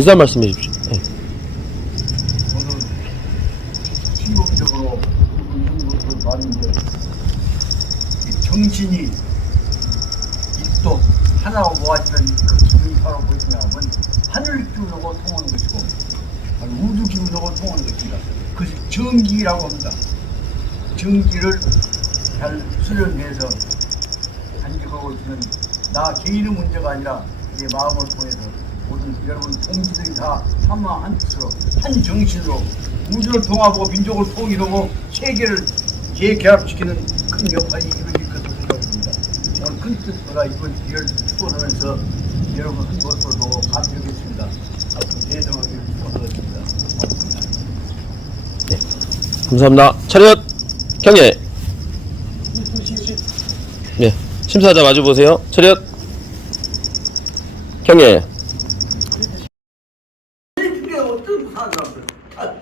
인사 말씀해 주십시오. 네. 저는 신경적으로 이런 것을 봤는데 이 정신이 입도 하나로 모아지면 그 기분이 바로 무엇이냐면 하늘 기운하고 통하는 것이고 우주 기운하고 통하는 것입니다. 그것이 정기라고 합니다. 정기를 잘 수련해서 간직하고 있는 나 개인의 문제가 아니라 내 마음을 통해서 모든 여러분 동지들이 다 하나 한 뜻으로 한 정신으로 우주를 통합하고 민족을 통일하고 세계를 재결합시키는 큰 역할이 이루어질 것으로 생각합니다. 오늘 큰 뜻보다 이번 기회를 축원하면서 여러분 한 것을 보고 감격했습니다. 앞으로 대성하기를 축원하겠습니다. 네. 감사합니다. 차렷 경례. 네. 심사자 마주 보세요. 차렷 경례. 어떤 사람들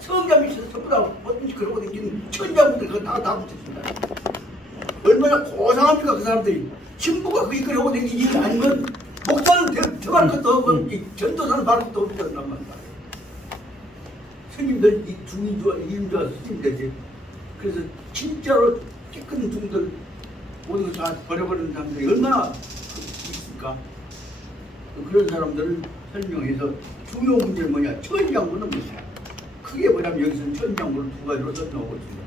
성자 밑에서 전부 다 뭐든지 그러고 다니는 천자분들 그거 다 붙였습니다. 얼마나 고상합니까 그 사람들이. 신부가 그게 그러고 다니는 일이 아니면 목사는 들어갈 것도 없고 전도사는 말 것도 없단 말이야. 스님들 이 중인주와 이인주와 스님들이지. 그래서 진짜로 깨끗한 중들 모든 걸 다 버려버리는 사람들이 얼마나 있을까. 그런 사람들을 설명해서 중요 문제는 뭐냐? 천장부는 무엇이야? 크게 보자면 여기서는 천장부를 두 가지로 설명하고 있습니다.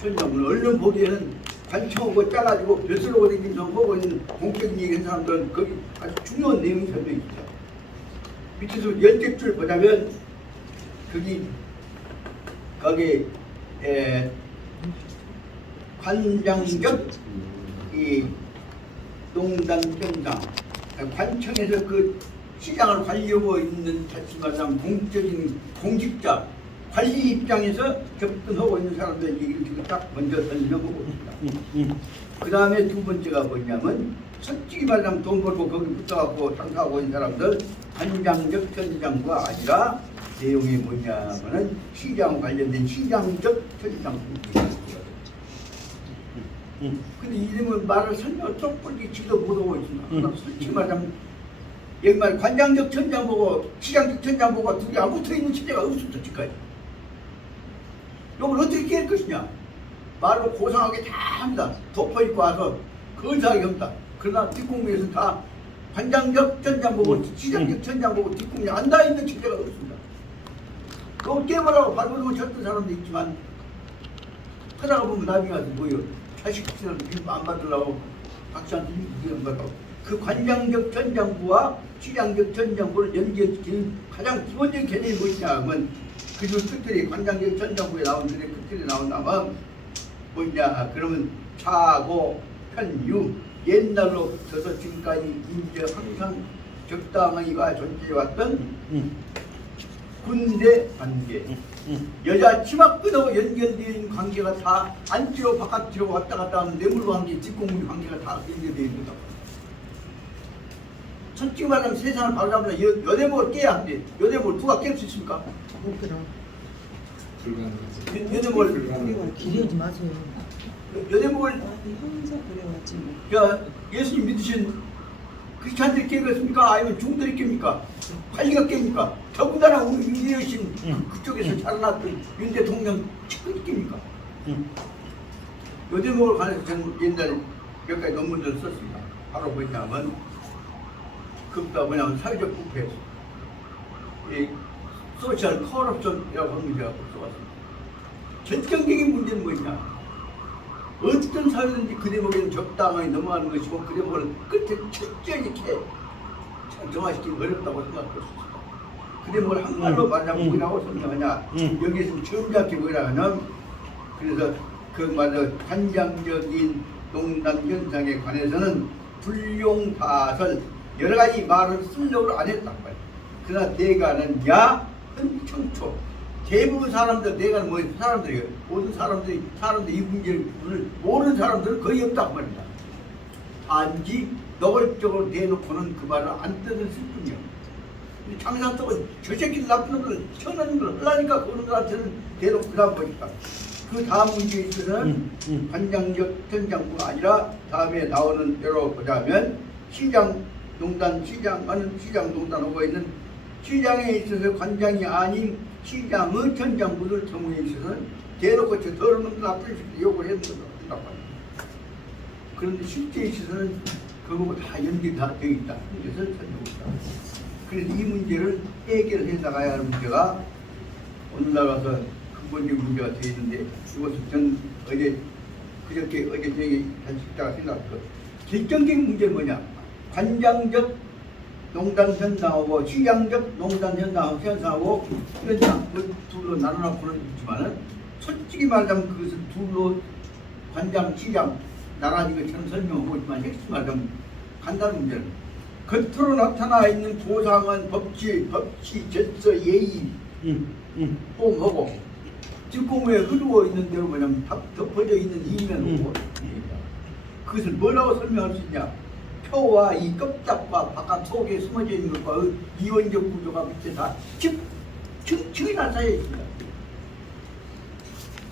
천장부는 얼른 보기에는 관청하고 짜가지고 벼슬하고 다니는 하고 있는 공격적인 얘기한 사람들은 거기 아주 중요한 내용이 설명이 있죠. 밑에서 열째 줄 보자면 거기 관장적 이 농단 경상 관청에서 그 시장을 관리하고 있는 자칫말하면 공적인 공직자 관리 입장에서 접근하고 있는 사람들 얘기를 지금 딱 먼저 설명하고 있습니다. 그 다음에 두 번째가 뭐냐면 솔직히 말하면 돈 벌고 거기 붙어갖고 장사하고 있는 사람들 관장적 천장부가 아니라 내용이 뭐냐면은 시장 관련된 시장적 천장부입니다. 근데 이름은 말을 설명을 똑바로 지도 못하고 있습니다. 솔직히 말하면 여기 말 관장적 천장보고 시장적 천장보고가 둘이 안 붙어있는 시대가 없었죠 지금까지. 이걸 어떻게 깰 것이냐. 말로 고상하게 다 합니다. 덮어입고 와서 근사하게 합니다. 그러나 뒷공무에서는 다 관장적 천장보고 시장적 천장보고 뒷공무에 앉아있는 시대가 없습니다. 이걸 깨보라고 발버둥을 쳤던 사람도 있지만 하다가 보면 나중에 가서 뭐요. 자식들은 이름 안 받으려고 박사한테 이름 받으려고 그 관장적 천장부와 시장적 천장부를 연결시키는 가장 기본적인 개념이 무엇이냐 하면 그중 끝들이 관장적 천장부에 나오는데 끝들이 나온다면 뭐냐 그러면 차고 편유 옛날로부터 지금까지 이제 항상 적당하게가 존재해왔던 군대 관계 여자 치마끈하고 연결되어 있는 관계가 다 안뒤로 바깥으로 왔다 갔다 하는 뇌물 관계, 뒷공문 관계가 다 연결되어 있는 거다. 솔직히 말하면 세상을 바로잡으면 여대목을 깨야 하는데 여대목을 누가 깰 수 있습니까? 못 들어. 여대목을 기대지 마세요. 여대목을 형사 그래왔지 뭐. 야 예수님 믿으신 크리스찬들이 깨겠습니까? 아니면 중들이 깹니까? 관리가 깹니까? 더군다나 우리 위대하신 그쪽에서 자라났던 윤 대통령 측근이 깹니까? 여대목을 관해서 저는 옛날에 몇 가지 논문들을 썼습니다. 바로 뭐냐면 그보다 뭐냐면 사회적 부패, 이 소셜 커럽션이라고 하는 문제가 써왔습니다. 결정적인 문제는 뭐냐? 어떤 사회든지 그 대목에는 적당하게 넘어가는 것이고 그 대목을 끝에 철저히 이렇게 정화시키기 어렵다고 생각할 수 있습니다. 그 대목을 한말로 말하면 뭐라고 설명하냐? 여기에서 정작히 뭐라 하냐면 그래서 그 말로 관장적인 농단 현상에 관해서는 불용사설 여러 가지 말을 쓰려고 안 했단 말이야. 그러나 대가는 야흔청초 대부분 사람들 내가는 뭐 사람들이에요. 모든 사람들이 이 문제를 모르는 사람들은 거의 없단 말입니다. 단지 노골적으로 대놓고는 그 말을 안 뜯을 뿐이요. 장사 쪽은 저 새끼들 나쁜 놈들 천하는 걸 하려니까 그런 놈들한테는 대놓고 그다음 보니까 그 다음 문제에 있어서는 관장적 천장부가 아니라 다음에 나오는 대로 보자면 시장 농단 시장 많은 시장 농단하고 있는 시장에 있어서 관장이 아닌 시장의 천장 묻을 경우에 있어서는 대놓고 저 더러운 놈들 앞에 욕을 했는 거다. 그런데 실제에 있어서는 그거하고 다 연결이 다 되어 있다. 그래서 찾아오다. 그래서 이 문제를 해결해 나가야 하는 문제가 오늘날 가서 근본적인 문제가 되어 있는데 이것을 전 그저께 저기 다시 있다가 생각했고 결정적인 문제는 뭐냐? 관장적 농단 현상하고 시장적 농단 현상하고 현상 그 둘로 나눠놓고는 있지만은 솔직히 말하자면 그것은 둘로 관장, 시장 나란히 것처럼 설명하고 있지만 핵심 말하자면 간단한 문제는 겉으로 나타나 있는 고상한 법치, 질서, 예의 폼하고 뒷공무에 흐르고 있는 대로 뭐냐면 덮어져 있는 이면하고 그것을 뭐라고 설명할 수 있냐? 표와 이 껍짝과 바깥 속에 숨어져 있는 것과 이원적 구조가 밑에 다 층층이 다 쌓여 있습니다.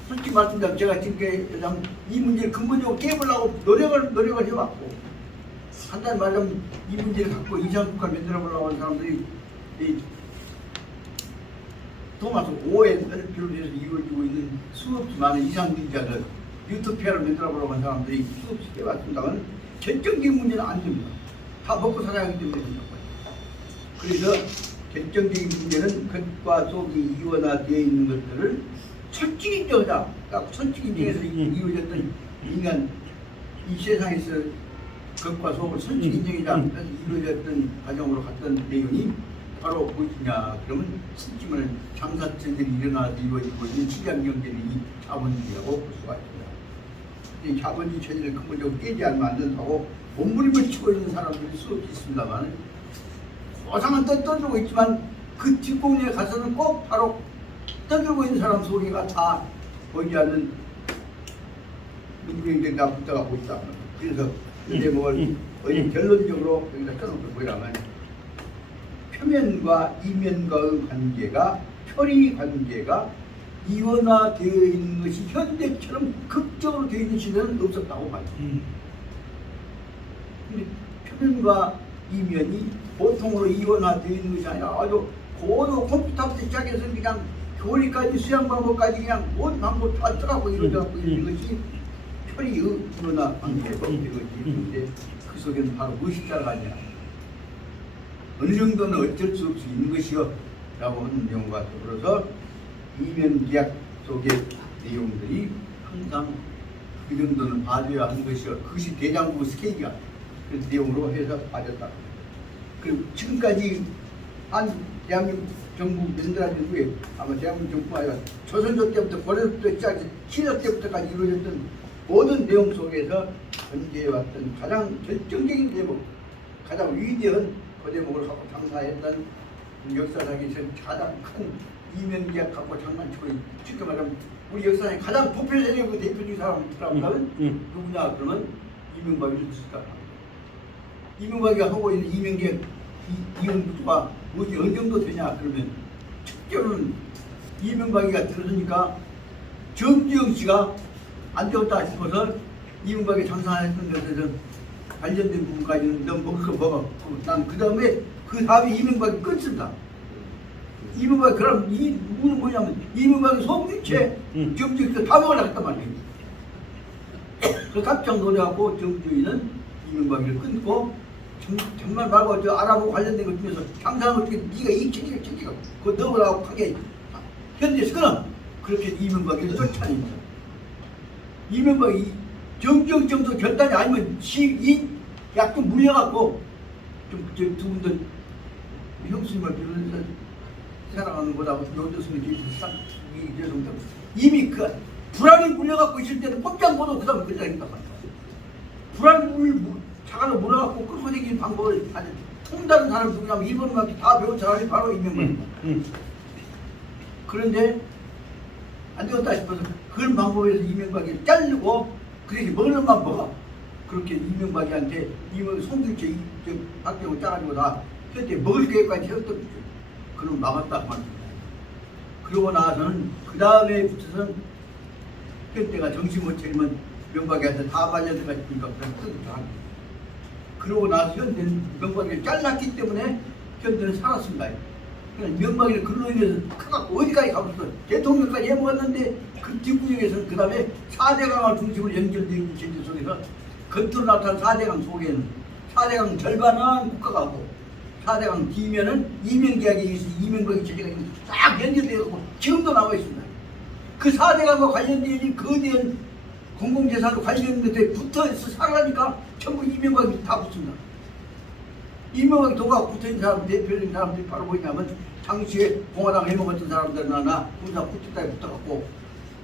솔직히 말씀드리면 제가 지금 이 문제를 근본적으로 깨보려고 노력을 해왔고 간단히 말하면 이 문제를 갖고 이상국가를 만들어 보려고 하는 사람들이 토마스 오웬을 비롯해서 이루어지고 있는 수없이 많은 이상주의자들 유토피아를 만들어 보려고 하는 사람들이 수없이 해왔습니다만 결정적인 문제는 안 됩니다. 다 먹고 살아야 하기 때문에 된다고. 그래서 결정적인 문제는 겉과 속이 이원화되어 있는 것들을 솔직히 인정하자. 그러니까 솔직히 인정해서 이루어졌던 인간 이 세상에서 겉과 속을 솔직히 인정하자. 그래서 이루어졌던 과정으로 갔던 내용이 바로 무엇이냐? 그러면 쉽게 말하면 장사체들이 일어나서 이루어지고 있는 시장경제는 이 자본주의라고 볼 수가 있습니다. 이 자본주의 체제를 근본적으로 깨지 않으면 안 된다고 몸부림을 치고 있는 사람들이 수없이 있습니다만 고상한 떠들고 있지만 그 뒷공리에 가서는 꼭 바로 떠들고 있는 사람 소리가 다 보이지 않는 눈구멍이 다 붙어가고 있다. 그래서 이 대목을 결론적으로 여기다 써놓고 보이라면 표면과 이면과의 관계가 표리 관계가 이원화되어 있는 것이 현대처럼 극적으로 되어 있는 시대는 없었다고 봐요. 근데 표면과 이면이 보통으로 이원화되어 있는 것이 아니라 아주 고도 컴퓨터부터 시작해서 그냥 교리까지 수양 방법까지 그냥 모든 방법 다 들어가고 이루어져갖고 있는 것이 표리 이원화 관계가 되어 있는데 그 속에는 바로 무엇이 들어가냐? 어느 정도는 어쩔 수 없이 있는 것이요 라고 하는 내용과 더불어서 이면 계약 속의 내용들이 항상 그 정도는 봐줘야 하는 것이요 그것이 대장부 스케일이야. 그 내용으로 해서 빠졌다. 그리고 지금까지 한 대한민국 정부 만들어진 후에 아마 대한민국 정부가 아니라 조선조 때부터 고려부터 시작해서 신라 때부터까지 이루어졌던 모든 내용 속에서 전개해왔던 가장 결정적인 대목, 가장 위대한 그 대목을 하고 장사했던 역사상에서 가장 큰 이면계약 갖고 장난치고 쉽게 말하면 우리 역사상에 가장 보편적이고 대표적인 사람은 누구냐 그러면 이명박이 있을까? 이명박이 하고 있는 이면계약 이혼부가 무엇이 어느 정도 되냐 그러면 첫째로는 이명박이가 들어서니까 정주영 씨가 안 되었다 싶어서 이명박이 장사했던 것에서 관련된 부분까지는 넌 먹을 거 먹어. 난 그 다음에 그 다음에 이명박이 끊습니다. 이명박이 그럼 이 무는 뭐냐면 이명박이 송유채 정주영 다 먹으려고 했단 말이에요. 그 깜짝 놀래갖고 정주영은 이명박이를 끊고 정말 말고 저 아랍하고 관련된 것 중에서 장사는 어떻게 네가 이 챙기가 그거 넣으라고 하게 현대에서 끊어. 그렇게 이명박이를 쫓아냅니다. 이명박이 정주영 정도 결단이 아니면 이 약좀 물려갖고 좀 두 분들 형수님을 비롯해서 사랑하는 거라고 요조스님이 죄송합니다. 이미 그 불안이 물려갖고 있을 때는 꼼짝 못하고 그 다음에 끝장입니다. 불안을 자갈로 물어갖고 끌고 다니는 방법을 아주 통다른 사람 누구냐면 일본밖에 다 배운 사람이 바로 이명박입니다. 그런데 안 되었다 싶어서 그런 방법에서 이명박이 자르고 그래서 먹는 만 먹어. 그렇게 이명박이한테 송규채 박정을 짜가지고 다 현재 먹을 계획까지 세웠던 거죠. 그럼 막았다 말입니다. 그러고 나서는 그 다음에 붙어서는 현대가 정신 못 차리면 명박이한테 다 발려들어가 있으니까 그냥 끊자 합니다. 그러고 나서 현대는 명박이를 잘랐기 때문에 현대는 살았습니다. 그냥 명망이나 근로 인해서 크갖고 어디까지 가봤어. 대통령까지 해먹었는데 그 뒷구역에서는 그 다음에 4대강을 중심으로 연결된 체제 속에서 겉으로 나타난 4대강 속에는 4대강 절반은 국가가 하고 4대강 뒤면은 이명계약에 의해서 이명박의 체제가 싹 연결되어 있고 지금도 남아 있습니다. 그 4대강과 관련되어 있는 거대한 공공재산으로 관련된 것에 붙어서 살아가니까 전부 이명박이 다 붙습니다. 이명박이 도가 붙어있는 사람, 대표적인 사람들이 바로 뭐냐면 당시에 공화당 해먹었던 사람들이나 군사 붙었다에 붙어갖고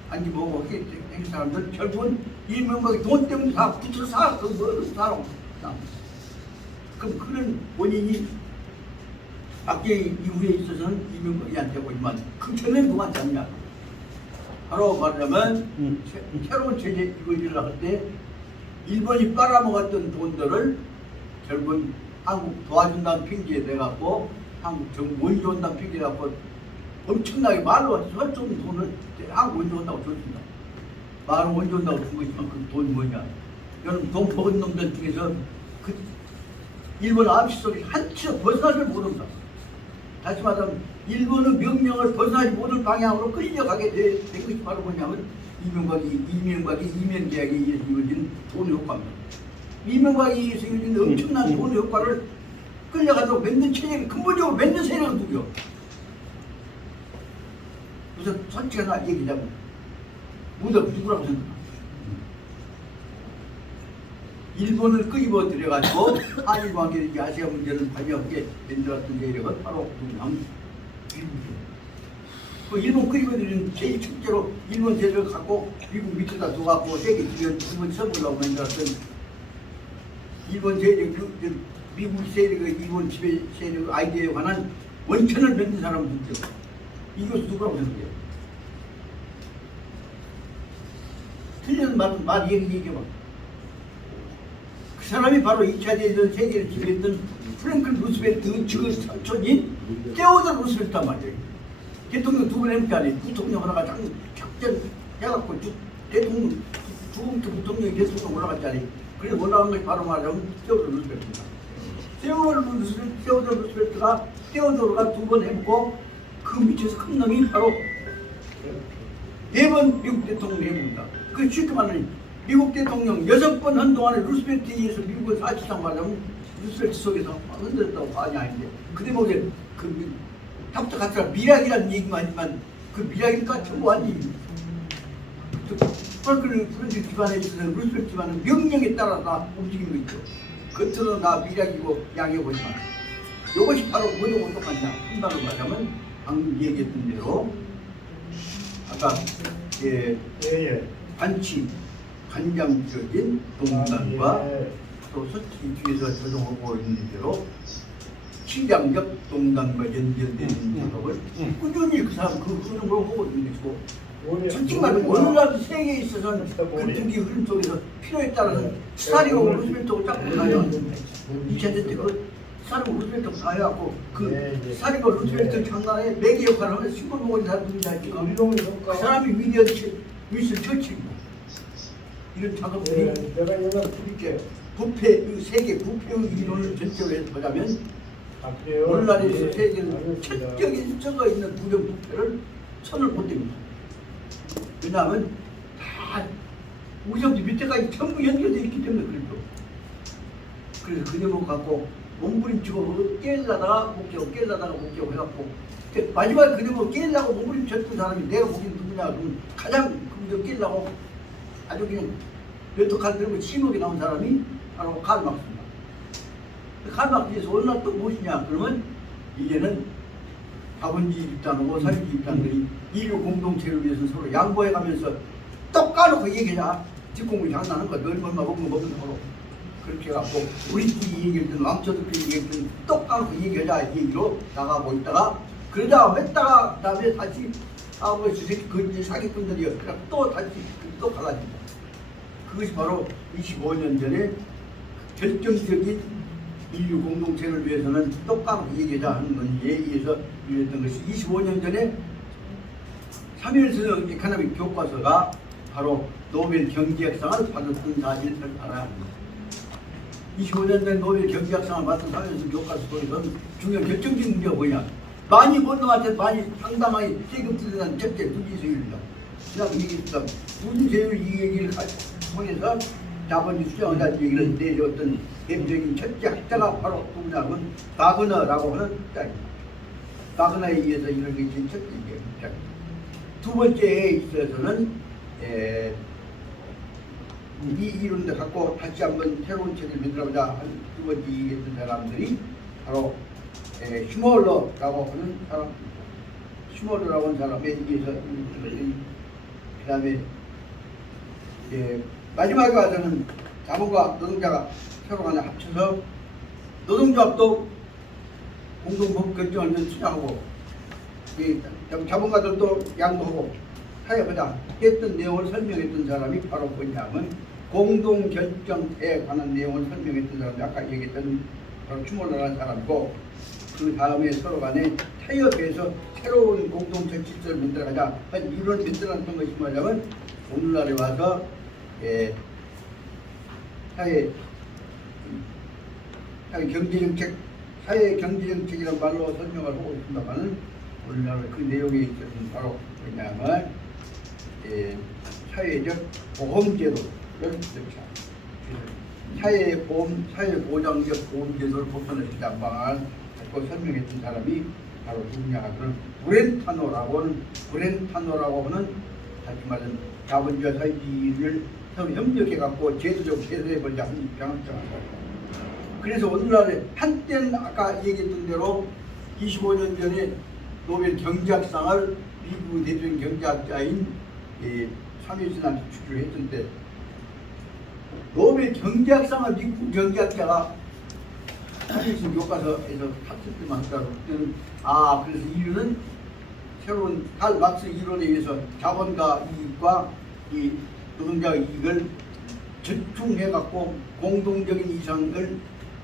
안기보고 행 사람들 결국은 이명박이 돈 때문에 다 붙어서 살아. 그 뭐는 살아. 그럼 그런 원인이 박정희 이후에 있어서는 이명박이한테 오지만 그 전에는 누가 잡냐? 바로 말하자면 새로운 체제 이거를 할 때 일본이 빨아먹었던 돈들을 결국은 한국 도와준다는 핑계에 대갖고 한국 정부 원조 온다는 핑계에 대갖고 엄청나게 말로 설정 돈을 한국 원조 온다고 줬습니다. 말로 원조 온다고 준 것이지만 그 돈이 뭐냐? 여러분 돈 버은 놈들 중에서 그 일본 암시 속에 한치로 벗어나지 못한다. 다시 말하면 일본의 명령을 벗어나지 못할 방향으로 끌려가게 된 것이 바로 뭐냐면 이명박이 이명계약에 의해서 이루어진 돈의 효과입니다. 이명박에 의해서 이루어진 엄청난 돈의 효과를 끌려가도록 만든 체제가 근본적으로 만든 세력은 누구요? 우선 솔직하게 얘기하자면 누구라고 생각합니까? 일본을 끄집어 들여가지고 한일 관계의 아시아 문제를 관여하게 만들었던 세력은 바로 일본이죠. 그 일본 끄집어들이는 제일 첫째로 일본 세력을 갖고 미국 밑에다 둬갖고 세계 주변 일본 선물라고 만들었던 일본 세력, 미국 세력의 일본 지배 세력 아이디어에 관한 원천을 만든 사람은 누구죠? 이것은 누구라고 생각해요? 틀린 말 얘기해봐. 그 사람이 바로 2차 대전 세계를 지배했던 프랭클 루스벨트 그 삼촌인 테오더 루스벨트란 말이에요. 대통령 두 번 했잖아요. 부통령 하다가 작전 해갖고 대통령 죽음부터 부통령이 대통령 올라갔잖아요. 그래서 올라간 것이 바로 말하자면 테오더 루스벨트입니다. 테오더 루스벨트가 테오더가 두 번 해보고 그 밑에서 큰 놈이 바로 4번 미국 대통령을 해봅니다. 그 쉽게 말하면 미국 대통령 6번 한동안에 루스벨트에 의해서 미국은 사실상 말하면 루스벨트 속에서 흔들었다고 봐야 아닌데 그 대목에 그 다부터 같더라 미락이라는 얘기만 하지만 그 미락이니까 전부 아닙니다. 프랑클린 집안에 있어서 루스벨트 집안은 명령에 따라서 움직이는 거 있죠. 겉으로는 다 미락이고 양해보지만 이것이 바로 뭐하고 똑같냐 한다고 말하자면 방금 얘기했던 대로 아까 반치 간장적인 동단과 또 솔직히 뒤에서 조정하고 있는 대로 시장적 동단과 연결되는 작업을 꾸준히 그 사람 그 흐름으로 하고 있는 것이고 솔직히 말하면 어느라도 세계에 있어서는 그 등기 흐름 속에서 필요에 따라서 스타리오 루스벨트하고 짝꿍 가요. 2차 대전 때 그 스타리오 루스벨트하고 다 해갖고 그 스타리오 루스벨트 장관에 매개 역할을 하면서 신분 보고 있는 사람 누군지 알지까? 그 사람이 윈스턴 처칠입니다. 이런 작업들이 이렇게 부패, 세계 부패의 이론을 전적으로 해서 보자면 오늘날에서 세계는 천적인 썩어 있는 부정 부패를 손을 못 댑니다. 왜냐하면 다 우정지 밑에까지 전부 연결되어 있기 때문에 그렇죠. 그래서 그 제목 갖고 몸부림치고 깨려다가 목격 해갖고 마지막에 그 제목 깨려고 몸부림쳤던 사람이 내가 보기엔 누구냐 그러면 가장 그저 깨려고 아주 그냥 몇터 칼 들고 심하게 나온 사람이 바로 칼 막스입니다. 칼 막스에서 오늘날 또 무엇이냐 그러면 이제는 자본주의 집단하고 사회주의 집단들이 인류 공동체를 위해서 서로 양보해가면서 떡 까놓고 얘기하자. 뒷공부 장난하는 거야. 너 얼마 먹는 거 먹는 거로. 그렇게 해갖고 우리끼리 얘기했던 왕초들끼리 얘기했던 떡 까놓고 얘기하자 얘기로 나가고 있다가 그러다가 했다가 다음에 다시 하고 저 새끼 그 사기꾼들이요. 그냥 또 다시 또 갈라집니다. 그것이 바로 25년 전에 결정적인 인류 공동체를 위해서는 똑같이 얘기하자 하는 건지에 의해서 이랬던 것이 25년 전에 사무엘슨 에코노믹 교과서가 바로 노벨 경제학상을 받았던 사실을 알아야 합니다. 25년 전 노벨 경제학상을 받은 사무엘슨 교과서 속에서는 중요한 결정적인 문제가 뭐냐? 많이 번 놈한테 많이 상당하게 세금 뜯어낸 첫째 누진세율입니다. 그다음 얘기했다. 누진세율 이 얘기를 통해서 자본주의 수정을 가지고 얘기를 내줬던 대표적인 첫째 학자가 바로 누구냐면 다그너라고 하는 학자입니다. 다그너에 의해서 이런 게 첫째 학자입니다. 두 번째에 있어서는 이 이론을 갖고 다시 한번 새로운 책을 만들어보자 한 두 번째 얘기했던 사람들이 바로 슈몰러라고 하는 사람, 슈몰러라고 하는 사람에 의해서 그 다음에 마지막에 와서는 자본과 노동자가 서로 간에 합쳐서 노동조합도 공동법 결정을 수정하고 자본가들도 양보하고 하여보자 했던 내용을 설명했던 사람이 바로 뭐냐면 공동결정에 관한 내용을 설명했던 사람이 아까 얘기했던 바로 추몰러라는 사람이고 그 다음에 서로 간에 타협해서 새로운 공동적 질서를 만들어가자 이런 만들어놨던 것이 뭐냐면 오늘날에 와서 사회 경제정책 사회 경제정책이라는 말로 설명을 하고 있습니다만은 오늘날 그 내용에 있어서는 바로 뭐냐면 사회적 보험제도를 사회보장적 보험제도를 보편을 시작한 방안을 갖고 설명했던 사람이 바로 누구냐 하면 브렌타노라고 하는 다시 말하는 자본주의 사회주의를 서로 협력해갖고 제도적 개선해보자 하는 입장을 정합니다. 그래서 오늘날에 한때는 아까 얘기했던 대로 25년 전에 노벨 경제학상을 미국 대표적인 경제학자인 사미슨한테 주기로 했을 때 노벨 경제학상을 미국 경제학자가 사미슨 교과서에서 학습 때만 했다고 그때는 그래서 이유는 새로운 칼 막스 이론에 의해서 자본가 이익과 이 노동자 이익을 절충해갖고 공동적인 이상을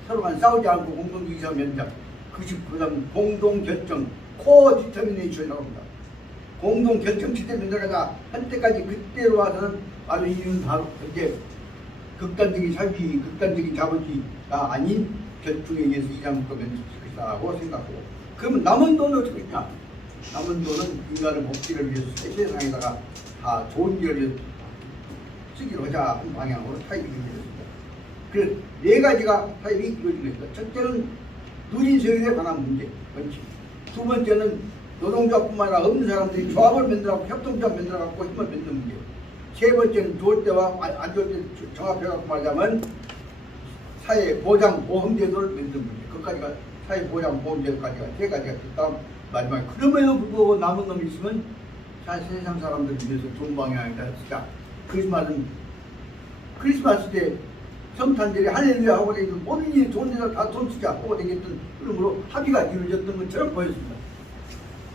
서로 간 싸우지 않고 공동적 이상 면접 그다음 공동결정 코디터미네이션이라고 합니다. 공동결정 시스템 면접하자 한때까지 그때로 와서는 아주 이유는 바로 이제 극단적인 사회주의, 극단적인 자본주의가 아닌 결중에 의해서 이상과 면접시키자고 생각하고 그러면 남은 돈은 어떻게 했냐? 남은 돈은 인간의 복지를 위해서 세상에다가 다 좋은 일을 위해서 쓰기로 하자 하는 방향으로 타입이 이루어졌습니다. 그래서 네 가지가 타입이 이루어진 것입니다. 첫째는 누진세율에 관한 문제, 원칙. 두 번째는 노동조합뿐만 아니라 없는 사람들이 조합을 만들어갖고 협동조합 만들어갖고 힘을 만드는 문제. 세 번째는 좋을 때와 안 좋을 때 정합해갖고 말하자면 사회보장보험제도를 만드는 문제. 그까지가 사회보장보험제도까지가 세 가지가 됐다. 마지막에 그럼에도 불구하고 남은 놈이 있으면 사실 세상 사람들을 위해서 좋은 방향이다 쓰자. 크리스마스 때 성탄절에 할렐루야 하고 되겠던 모든 일이 좋은 데다 다 돈 쓰자 하고 되겠던 그러므로 합의가 이루어졌던 것처럼 보였습니다.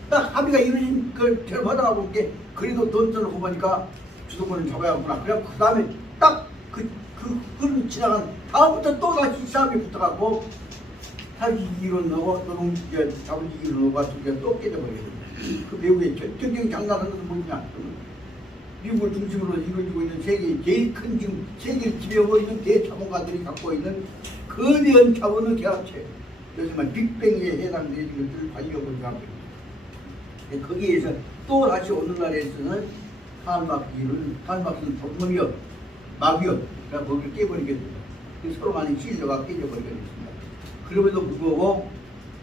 딱 합의가 이루어진 것처럼 하다가 볼게 그래도 돈 써놓고 보니까 주도권을 잡아야겠구나. 그래 그 다음에 딱 그런 지나간 다음부터 또 다시 싸움이 붙어갖고 사회주의 이론하고 노동주의 자본주의 이론하고 두 개가 또 깨져버리거든요. 그 배우의 결정적인 장난하는 것은 뭐냐? 미국을 중심으로 이루어지고 있는 세계 제일 큰 지금 세계를 지배하고 있는 대자본가들이 갖고 있는 거대한 자본의 결합체, 요즘은 빅뱅에 해당되는 것들을 관리하고 있는 거기에서 또 다시 오늘날에서는 칼막스는 독문이요, 마귀요, 그러니까 거기를 깨버리게 됩니다. 서로 간의 신뢰가 깨져버리게 됐습니다. 그럼에도 불구하고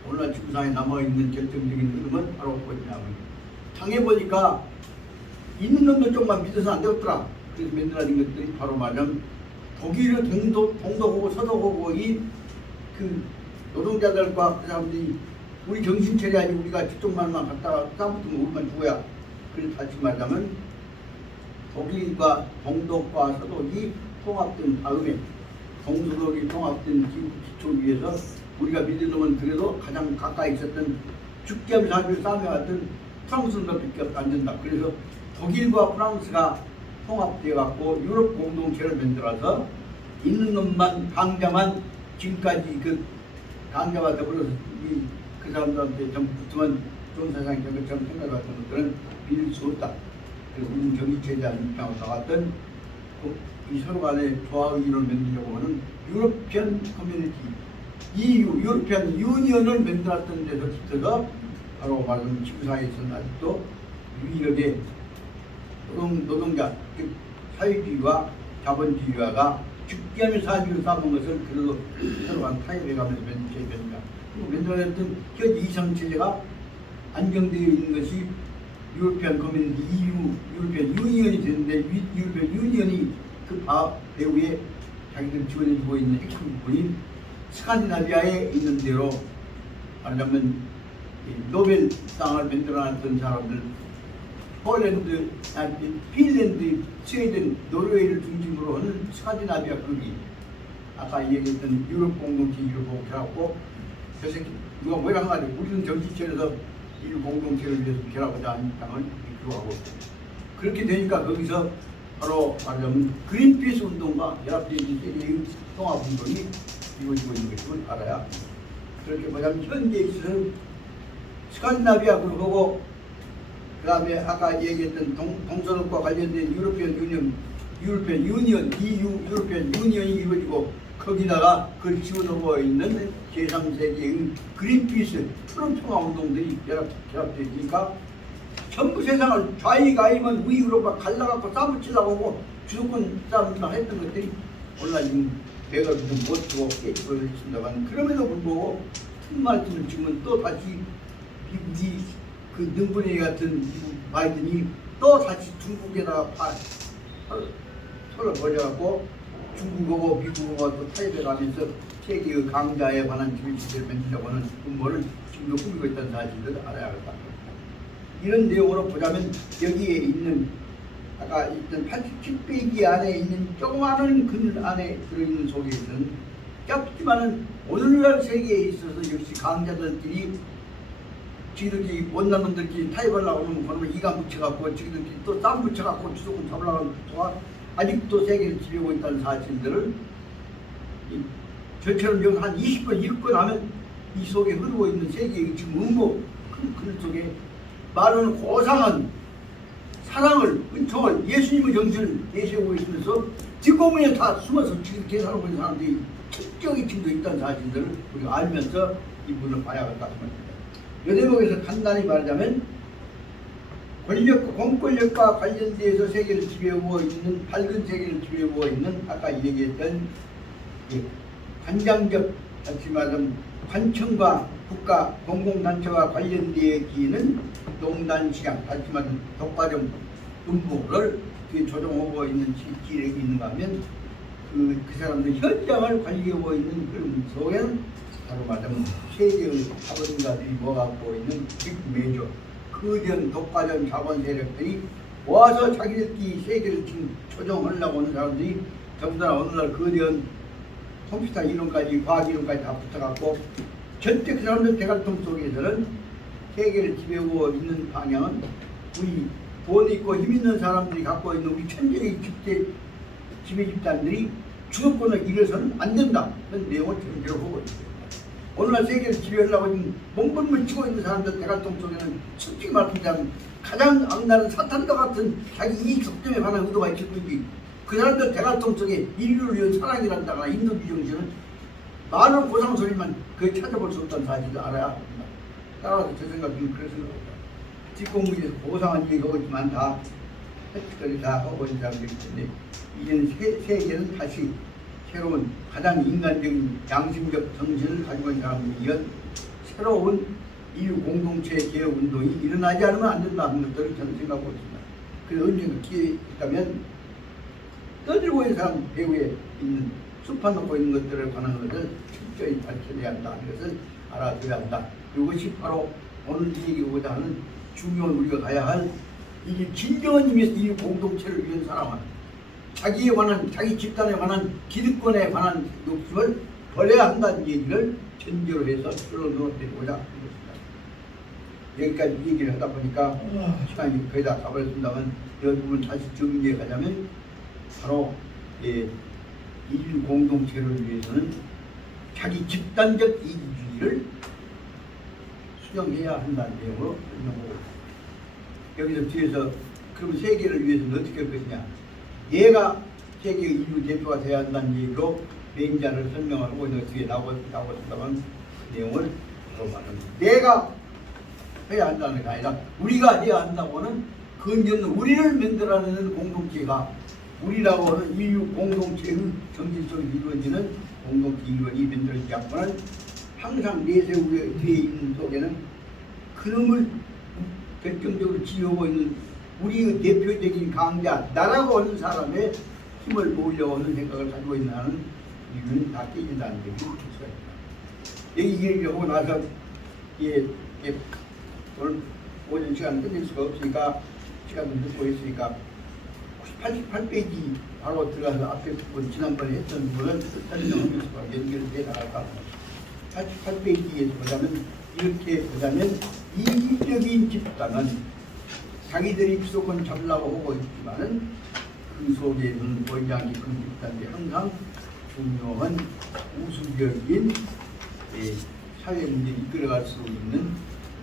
오늘날 지구상에 남아있는 결정적인 흐름은 바로 뭐냐면 당해보니까 있는 놈도 조금만 믿어서 안 되었더라. 그래서 만들어진 것들이 바로 말하면 독일의 동독하고 서독하고 그 노동자들과 그 사람들이 우리 정신차려 아니 우리가 저쪽만만 갔다가 싸움부터 우리만 죽어야. 그래서 다시 말하자면 독일과 동독과 서독이 통합된 다음에 동서독이 통합된 기초 위에서 우리가 믿는 놈은 그래도 가장 가까이 있었던 죽기하면서 싸움해왔던 프랑스는 더 밖에 안 된다. 그래서 독일과 프랑스가 통합되어 갖고 유럽 공동체를 만들어서 있는 놈만 강자만 지금까지 그 강자와 더불어서 그 사람들한테 좀 붙으면 좋은 세상이 될 것처럼 생각했던 것들은 믿을 수 없다. 그리고 우리는 정치체제한 입장으로 나왔던 이 서로 간의 조합의 이론을 만들려고 하는 유로피안 커뮤니티 EU, 유로피안 유니언을 만들었던 데서 붙어서 바로 말하면 지구상에서는 아직도 유일하게 노동자, 즉 사회주의와 자본주의화가 죽게 하면 사주를 쌓는 것을 그래도 서로간 타협해가면서 면제됩니다. 맨날했던 현재 이상체제가 안정되어 있는 것이 유로피안 커뮤니티 EU, 유로피안 유니언이 되는데 유로피안 유니언이 그 배후에 자기들 지원해주고 있는 핵심 부분인 스칸디나비아에 있는 대로 말하자면 노벨상을 만들어놨던 사람들 폴란드, 핀란드, 스웨덴, 노르웨이를 중심으로 하는 스칸디나비아급이 아까 얘기했던 유럽 공동체 유럽하고 저 새끼 누가 뭐라 하는 거 우리는 정치체에서 유럽 공동체를 위해서 결합하자 하는 당을 이끌어가고 그렇게 되니까 거기서 바로 말하자면 그린피스 운동과 연합되어 있는 세계의 통합운동이 이루어지고 있는 것을 알아야 합니다. 그렇게 보자면 현재에 있어서는 스칸디나비아 그룹하고 그 다음에 아까 얘기했던 동서독과 관련된 유로피안 유니언, EU, 유로피안 유니언이 이루어지고 거기다가 그걸 지원하고 있는 제3세계의 그린피스 푸른 평화운동들이 결합되어 있으니까 전부 세상을 좌익아이면 우익으로 막 갈라갖고 싸붙이려고 하고 주도권 싸움만 했던 것들이 오늘날 지금 배가 좀 못하고 깨지고 있습니다만 그럼에도 불구하고 큰 말씀을 지금은 또 다시 미국이 그 능분이 같은 미국 바이든이 또 다시 중국에다가 손을 벌려갖고 중국하고 미국하고 또 타협해가면서 세계의 강자에 관한 지배체제를 만들려고 하는 음모를 지금도 꾸미고 있다는 사실을 알아야겠다. 이런 내용으로 보자면 여기에 있는 아까 있던 87페이지 안에 있는 조그마한 글 안에 들어있는 속에서는 짧지만은 오늘날 세계에 있어서 역시 강자들끼리 지들끼리 못난 놈들끼리 타협하려고 하면 그러면 이가 묻혀갖고 지들끼리 또 땀 묻혀갖고 주도권 잡으려고 하는 동안 아직도 세계를 지배하고 있다는 사실들을 저처럼 여기 한 20권 읽고 나면 이 속에 흐르고 있는 세계의 지금 음모 큰 글 속에 말하는 고상한 사랑을, 은총을, 예수님의 정신을 내세우고 있으면서 뒷부분에 다 숨어서 지금 계산하고 있는 사람들이 특정이 지금도 있다는 사실들을 우리가 알면서 이 부분을 봐야겠다 생각합니다. 이 대목에서 간단히 말하자면 권력과 공권력과 관련돼서 세계를 지배하고 있는 밝은 세계를 지배하고 있는 아까 얘기했던 관장적 다시 말하면 관청과 국가 공공단체와 관련되기는 농단시장 다시 말하면 독과점 음모를 조종하고 있는 기력이 있는가 하면 그 사람들 현장을 관리하고 있는 그런 속에는 바로 말하자면 세계의 자본가들이 모아갖고 있는 빅메이저 거대한 독과점 자본 세력들이 모아서 자기들끼리 세계를 지금 조종하려고 하는 사람들이 전부 다 어느날 거대한 컴퓨터 이론까지 과학 이론까지 다 붙어갖고 전체 그 사람들 대갈통 속에서는 세계를 지배하고 있는 방향은 우리 돈 있고 힘 있는 사람들이 갖고 있는 우리 천재의 지배 집단들이 주도권을 잃어서는 안 된다. 그런 내용을 전제로 보고 있습니다. 오늘날 세계를 지배하려고 지금 몸부림을 치고 있는 사람들 대갈통 속에는 솔직히 말하자면 가장 악랄한 사탄과 같은 자기 이익 속점에 관한 의도가 있을 뿐이지 그 사람들 대갈통 속에 인류를 위한 사랑이란다거나 인도주의 정신은 많은 고상 소리만 그걸 찾아볼 수 없다는 사실을 알아야 합니다. 따라서 제 생각은 그런 생각입니다. 뒷공부에서 고상한 얘기가 있지만 다 획득을 다 하고 있는 사람들이 있는데 이제는 세계는 다시 새로운 가장 인간적인 양심적 정신을 가지고 있는 사람들에 의한 새로운 인류 공동체 개혁 운동이 일어나지 않으면 안 된다는 것들을 저는 생각하고 있습니다. 그래서 언젠가 기회 있다면 떠들고 있는 사람 배후에 있는 수판 놓고 있는 것들에 관한 것을 철저히 밝혀내야 한다 하는 것을 알아둬야 한다. 이것이 바로 오늘 이 얘기보다 하는 중요한 우리가 가야 할 이게 진정한 의미에서 이 공동체를 위한 사람은 자기에 관한 자기 집단에 관한 기득권에 관한 욕심을 버려야 한다는 얘기를 전제로 해서 끌어넣어드리고자 합니다. 여기까지 얘기를 하다 보니까 시간이 거의 다 가버렸습니다만 이 부분 다시 정리해 가자면 바로 인류 공동체를 위해서는 자기 집단적 이기주의를 수용해야 한다는 내용으로 설명하고 여기서 뒤에서 그럼 세계를 위해서는 어떻게 할 것이냐 얘가 세계의 인류 대표가 되어야 한다는 얘기로 맹자를 설명하고 있는 뒤에 나오겠다만 그 내용을 더 말합니다. 내가 해야 한다는 게 아니라 우리가 해야 한다고는 근전 우리를 만들어내는 공동체가 우리라고 하는 인류 공동체의 정신 속에 이루어지는 공동체 인류이 만들어지지 않고는 항상 내세우에 뒤에 있는 속에는 그놈을 결정적으로 지어오고 있는 우리의 대표적인 강자 나라고 하는 사람의 힘을 모으려고 하는 생각을 가지고 있는 한은 이유는 다 깨진다는 얘기를 줄 수가 있다. 이 얘기를 하고 나서 오늘 오전 시간 끝낼 수가 없으니까 시간도 늦고 있으니까 88페이지 바로 들어가서 앞에 지난번에 했던 부분은 설명하면서 연결돼 나갈까. 88페이지에서 보자면 이렇게 보자면 이기적인 집단은 자기들이 주도권 잡으려고 하고 있지만은 그 속에는 보이지 않게 그런 집단이 항상 중요한 우수적인 사회 문제를 이끌어갈 수 있는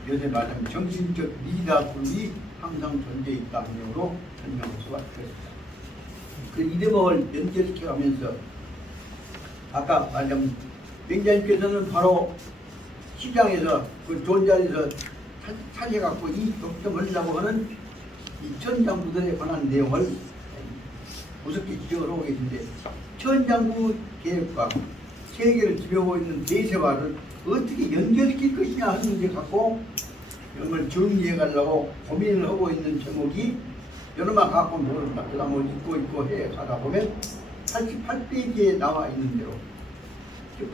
요새 말하면 정신적 리더급이 항상 존재해 있다 내용으로 설명할 수가 있습니다. 그 이대목을 연결시켜가면서 아까 말하자면 맹자님께서는 바로 시장에서 그 좋은 자리에서 찾아갖고 이 독점하려고 하는 이 천장부들에 관한 내용을 무섭게 지적을 하고 계신데 천장부 계획과 세계를 지배하고 있는 대세화를 어떻게 연결시킬 것이냐 하는 문제 갖고 이걸 정리해 가려고 고민을 하고 있는 제목이 여러만 갖고 모른다. 그 다음에 읽고 해 가다 보면 88페이지에 나와 있는 대로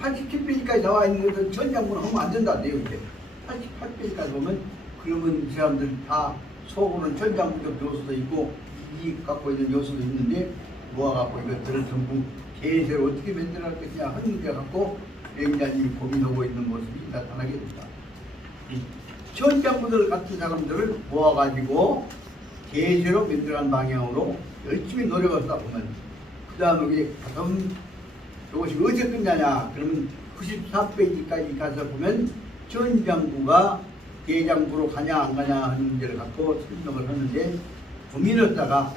87페이지까지 나와 있는 것은 천장부는 하면 안 된다 내용인데 88페이지까지 보면 그러면 이 사람들 다 속으로는 천장부적 요소도 있고 이 갖고 있는 요소도 있는데 모아갖고 이것들을 전부 대세로 어떻게 만들어갈 것이냐 하는 문제 갖고 맹자님이 고민하고 있는 모습이 나타나게 됩니다. 천장부들 같은 사람들을 모아가지고 대세로 만들어가는 방향으로 열심히 노력하다 보면 그 다음에 이것이 어디서 끝나냐 그러면 94페이지까지 가서 보면 천장부가 대장부로 가냐 안 가냐 하는 문제를 갖고 설명을 하는데 고민했다가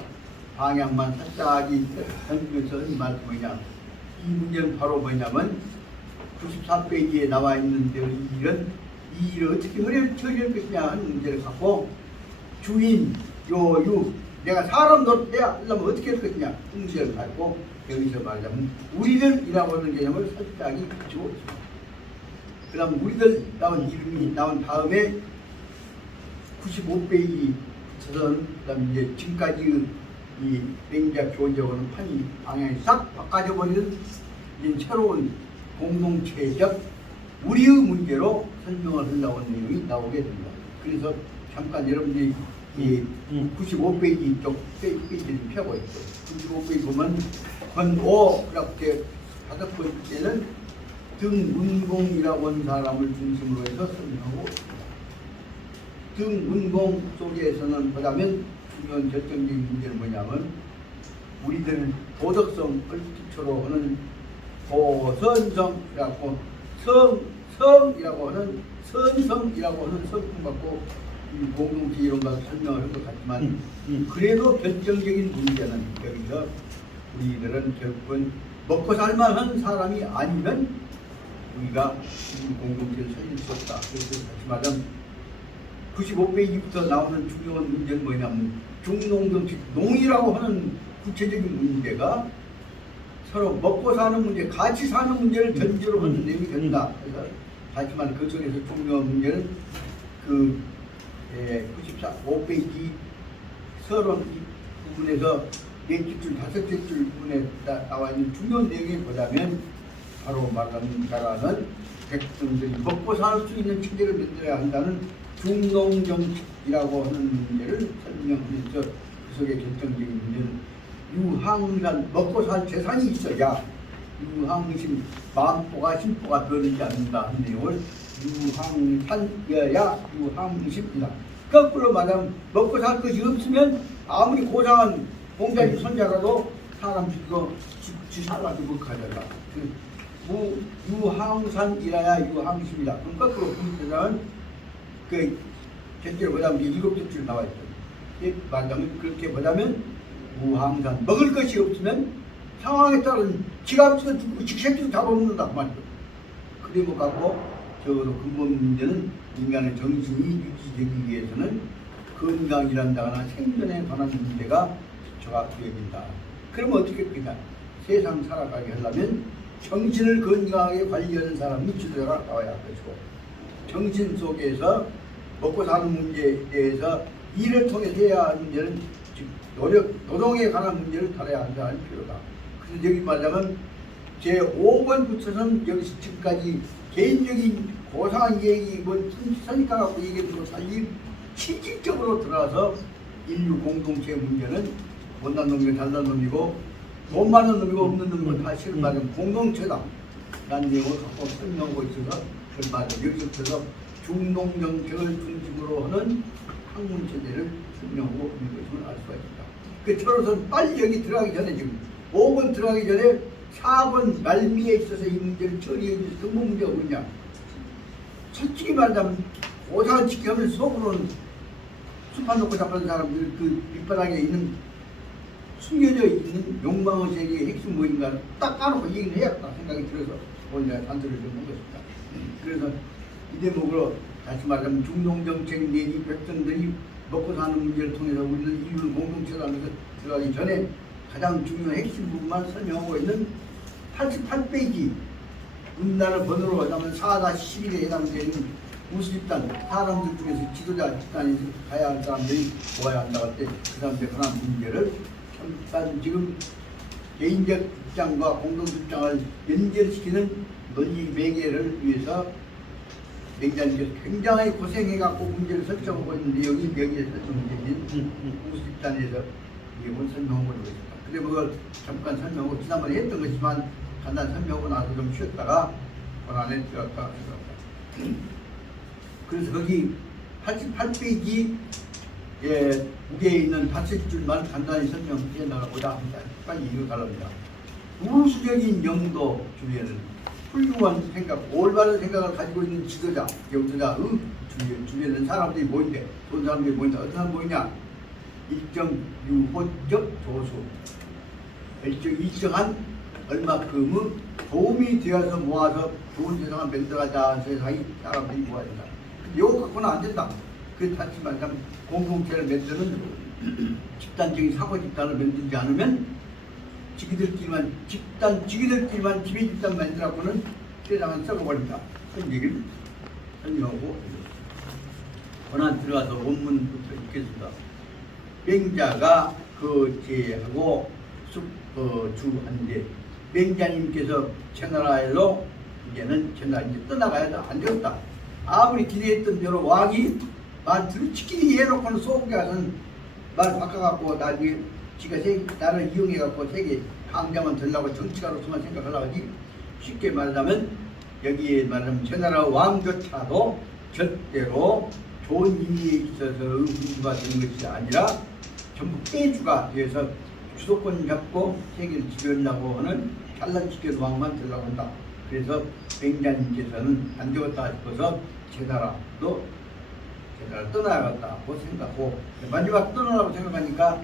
방향만 살짝이 던지면서 하는 말이 뭐냐 이 문제는 바로 뭐냐면 94페이지에 나와 있는 이 일을 어떻게 처리할 것이냐 하는 문제를 갖고 주인, 요유, 내가 사람 노릇해야 하려면 어떻게 할 것이냐 문제를 갖고 여기서 말하자면 우리들이라고 하는 개념을 살짝이 붙이고 있습니다. 그 다음 우리들 나온 이름이 나온 다음에 95페이지 그 다음 이제 지금까지 이 맹자 교재하고는 판이 방향이 싹 바꿔져 버리는 이제 새로운 공동체적 우리의 문제로 설명을 하려고 하는 내용이 나오게 됩니다. 그래서 잠깐 여러분들이 이 95페이지 쪽 페이지를 펴고 있죠. 95페이지 보면 권5 이렇게 5번째는 등문공이라고 하는 사람을 중심으로 해서 설명하고 있습니다. 등문공 속에서는 보자면 중요한 결정적인 문제는 뭐냐면 우리들 도덕성을 기초로 하는 도선성이라고 성이라고 하는 선성이라고 하는 성품 갖고 이 공동체 이런 거 설명을 할 것 같지만 그래도 결정적인 문제는 여기서 우리들은 결국은 먹고 살만한 사람이 아니면 우리가 이 공동체를 살릴 수 없다. 그래서 다시 말하면 95페이지부터 나오는 중요한 문제는 뭐냐면 중농정식 농이라고 하는 구체적인 문제가 서로 먹고 사는 문제, 같이 사는 문제를 전제로 하는 내용이 된다. 그래서 다시 말하면 그 속에서 중요한 문제는 그 95페이지 서론 부분에서 4줄, 5줄 부분에 나와 있는 중요한 내용이 보자면 바로 말하는 자라는 백성들이 먹고 살 수 있는 체제를 만들어야 한다는 중농정식이라고 하는 문제를 설명하면서 그 속에 결정적인 문제는 유항산, 먹고 살 재산이 있어야 유항심, 마음포가 심포가 변하지 않는다 하는 내용을 유항산이어야 유항심이다. 거꾸로 말하면 먹고 살 것이 없으면 아무리 고상한 공자님 손자라도 사람 죽이고 지 살아도 못 가져가. 유항산이라야 유항심이다. 그럼 거꾸로 보면 그 실제로 보자면 7줄 나와 있죠. 말하자면 그렇게 보자면 무항산 먹을 것이 없으면 상황에 따른 지갑도 죽고 직생도 잡아먹는다 그 말이죠. 그리고 갖고 적어도 근본 문제는 인간의 정신이 유지되기 위해서는 건강이란다거나 생존에 관한 문제가 기초가 되어진다. 그러면 어떻게 됩니까? 세상 살아가게 하려면 정신을 건강하게 관리하는 사람이 지도자가 나와야 할 것이고, 정신 속에서 먹고 사는 문제에 대해서 일을 통해 해야 할 문제는 즉 노동에 관한 문제를 다뤄야 한다는 필요다. 그래서 여기 말하자면 제5번부터는 여기서 지금까지 개인적인 고상한 얘기, 선입관 갖고 얘기해도 살림 실질적으로 들어가서 인류 공동체 문제는 못난 놈이고 잘난 놈이고 돈 많은 놈이고 없는 놈이고 다 실은 말하면 공동체다 라는 내용을 갖고 설명하고 있어서 그 말을 여기서부터 중동정책을 중심으로 하는 학문체제를 설명하고 있는 것을 알 수가 있습니다. 그 저로서는 빨리 여기 들어가기 전에 지금 5번 들어가기 전에 4번 말미에 있어서 이 문제를 처리해 주는 근본 문제가 뭐냐. 솔직히 말하자면 고상을 지키면 속으로는 수판 놓고 잡는 사람들 그 밑바닥에 있는 숨겨져 있는 욕망의 세계의 핵심 뭐인가를 딱 까놓고 얘기를 해야겠다 생각이 들어서 오늘 내가 단서를 좀 한 것입니다. 그래서 이 대목으로 다시 말하면 중동정책 내지 백성들이 먹고 사는 문제를 통해서 우리는 인류 공동체라면서 들어가기 전에 가장 중요한 핵심 부분만 설명하고 있는 88페이지 문단을 번호로 하자면 4-11에 해당되는 우수 집단, 사람들 중에서 지도자 집단이 가야 할 사람들이 모아야 한다고 할 때 그 사람들에 관한 문제를 잠깐 지금 개인적 입장과 공동체 입장을 연결시키는 논리 매개를 위해서 굉장히 고생해갖고 문제를 설정하고 있는 내용이 여기에 설정되어진 우수 집단에서 내용을 설명하고 있는 것입니다. 그래 그걸 잠깐 설명하고 지난번에 했던 것이지만 간단히 설명하고 나서 좀 쉬었다가 본안에 들어갈까 생각합니다. 그래서 거기 88페이지 무게에 있는 5줄만 간단히 설명해 나가고자 합니다. 빨리 이어가랍니다. 우수적인 영도 주변은 훌륭한 생각, 올바른 생각을 가지고 있는 지도자, 영도자의 주변에는 사람들이 모인데, 좋은 사람들이 모인다. 어떤 사람이 모이냐? 일정 유호적 조수, 일정한 얼마큼의 도움이 되어서 모아서 좋은 세상을 만들어가자 세상이 사람들이 모아야 된다. 이거 갖고는 안 된다. 그 다시 말하자면 공동체를 만드는 집단적인 사고 집단을 만들지 않으면 지기들끼리만 지배 집단 만들어갖고는 세상은 썩어버린다. 그런 얘기를 설명하고 권한 들어가서 원문부터 읽겠습니다. 맹자가 그 제하고 주한데 맹자님께서 제나라에서 이제는 제나라 이제 떠나가야 안 되었다. 아무리 기대했던 대로 왕이 말 들치기니 해놓고는 속에 가서는 말 바꿔갖고 나중에 지가 나를 이용해갖고 세계 강자만 되려고 정치가로서만 생각하려고 하지. 쉽게 말하자면 여기에 말하면 제나라 왕조차도 절대로 좋은 의미에 있어서 의무가 되는 것이 아니라 전부 폐주가 돼서 주도권 잡고 세계를 지배하려고 하는 잘난 지켜는 왕만 되려고 한다. 그래서 맹자님께서는 안 되었다 싶어서 제나라도 제나라를 떠나야겠다고 생각하고 마지막 떠나라고 생각하니까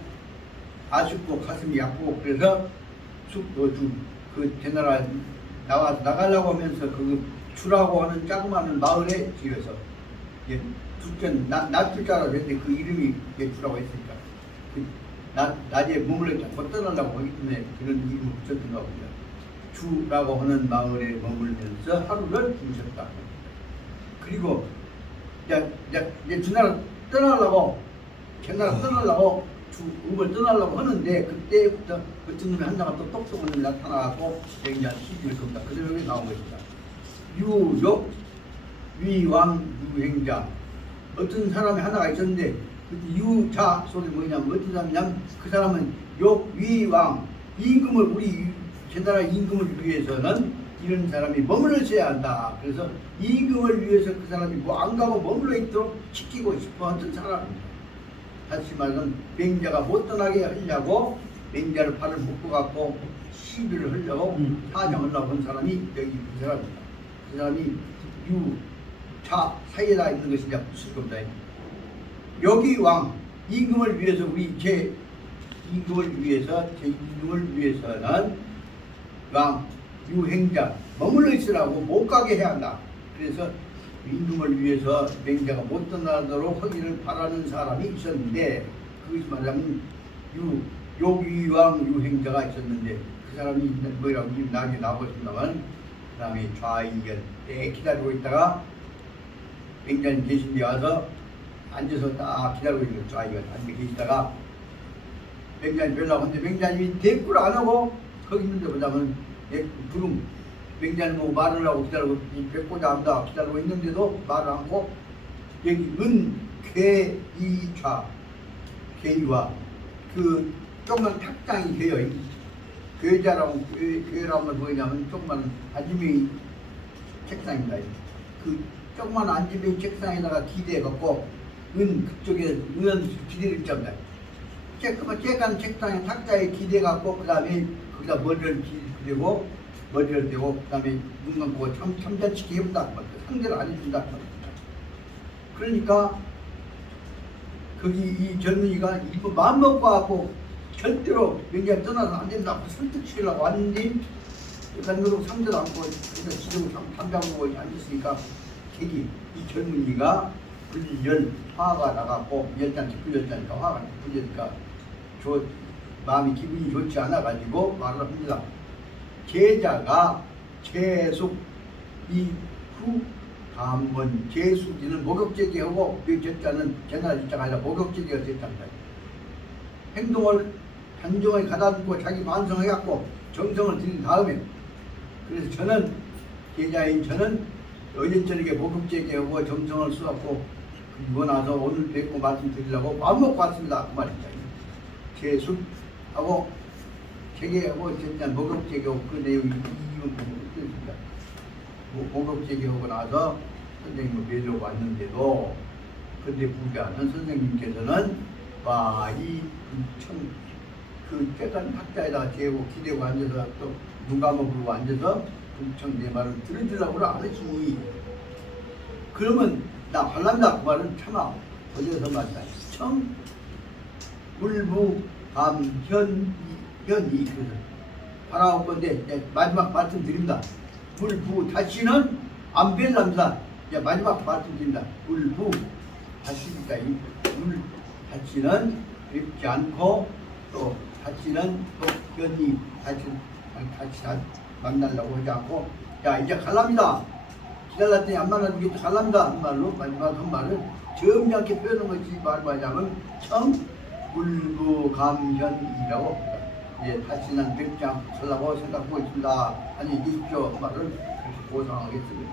아쉽고 가슴이 아프고 그래서 그 제나라 나가려고 하면서 그 주라고 하는 자그마한 마을에 지어서 낮줄 줄 알았는데 그 이름이 주라고 했으니까 낮에 머물러 못 떠나려고 하기 때문에 그런 이름을 붙였던가 봅니다. 주라고 하는 마을에 머물면서 하루를 주무셨다. 그리고 이제 주나라 떠나려고 제나라 떠나려고 주읍을 떠나려고 하는데 그때부터 어떤 놈이 하나가 또 똑똑한 놈이 나타나고 굉장히 시비를 겁니다. 그대로 여기 나온 것입니다. 유욕 위왕 유행자 어떤 사람이 하나가 있었는데 유자 소리 뭐냐면 어떤 사람이냐면 그 사람은 욕 위왕 임금을 우리 제나라 임금을 위해서는 이런 사람이 머물러 있어야 한다. 그래서 임금을 위해서 그 사람이 뭐 안 가고 머물러 있도록 시키고 싶어 하던 사람입니다. 다시 말하면 맹자가 못 떠나게 하려고 맹자를 발을 묶어갖고 시비를 하려고 사정하려고 한 사람이 여기 그 사람입니다. 그 사람이 유자 사이에다 있는 것이 이제 무슨 겁니다. 여기 왕 임금을 위해서 제 임금을 위해서는 왕 유행자 머물러 있으라고 못 가게 해야 한다. 그래서 임금을 위해서 맹자가 못 떠나도록 하기를 바라는 사람이 있었는데, 그것이 말하자면 요기왕 유행자가 있었는데, 그 사람이 뭐라고 나게 나오고 있습니다만, 그 다음에 좌이견 기다리고 있다가 맹자님 계신 데 와서 앉아서 딱 기다리고 있는 거예요. 좌이견 앉아 계시다가 맹자님 연락 오는데 맹자님이 대꾸를 안 하고 거기 있는데 보자면 부름 맹자님 뭐 말을 하고 기다리고 뵙고자 합니다 기다리고 있는데도 말을 안 하고 여기 은괴이좌 괴이와 그 조그만 탁장이 돼요. 괴자라고 괴라고 하면 뭐냐면 조그만 안지명이 책상입니다. 그 조그만 안지명이 책상에다가 기대해갖고 그쪽에 기대를 잡니다. 쬐깐 책상에 탁자에 기대갖고 그 다음에 거기다 머리를 기대고 머리를 대고 그 다음에 눈 감고 참잔치게 해본다. 상대를 안 해준다. 그러니까 거기 이 젊은이가 이거 마음 먹고 갖고 절대로 맹자를 떠나서 안 된다고 설득시키려고 왔는데 일단 그러고 상대도 않고 그래서 지금 담장으로 앉았으니까 이 젊은이가 불열 화가 나갖고 열잔치 불열자니까 화가 불려니까 마음이 기분이 좋지 않아 가지고 말을 합니다. 제자가 재숙 이후 다음번 재숙이는 목욕제기하고 그 제자는 제나 제자가 아니라 목욕제기가 제자입니다. 행동을 단정하게 가다듬고 자기 반성해갖고 정성을 들인 다음에 그래서 저는 제자인 저는 어제 저녁에 목욕제기하고 정성을 쏘았고 그리고 나서 오늘 뵙고 말씀드리려고 마음 먹고 왔습니다. 그 말입니다. 재숙하고 제기하고 제자 목욕제기하고 그 내용이 있습니다. 목욕제기하고 나서 선생님을 뵈려고 왔는데도 근데 부자는 선생님께서는 그 쬐깐 탁자에다가 재고 기대고 앉아서 또 눈 감아보고 앉아서 엄청 내 말을 들어주려고 안 하시니 그러면 나 발란다 그 말은 참아 어디서 말이다. 청 물부 감현이 그래서 바라올 건데 마지막 말씀드립니다. 물부 다시는 안 뵐랍니다. 마지막 말씀드립니다. 물부 다시니까 물 다시는 뵙지 않고 또 다시는 또 연이 다시 만나려고 하지 않고 야 이제 갈랍니다. 기다렸더니 안 만나는 게 갈랍니다. 한 말로 마지막 한 말을 점잖게 표현한 것이 말하자면 청불부감현이라고 예, 다시는 뵙지 않고 살라고 생각하고 있습니다. 아니 계십시오. 그 말을 그렇게 보상하겠습니다.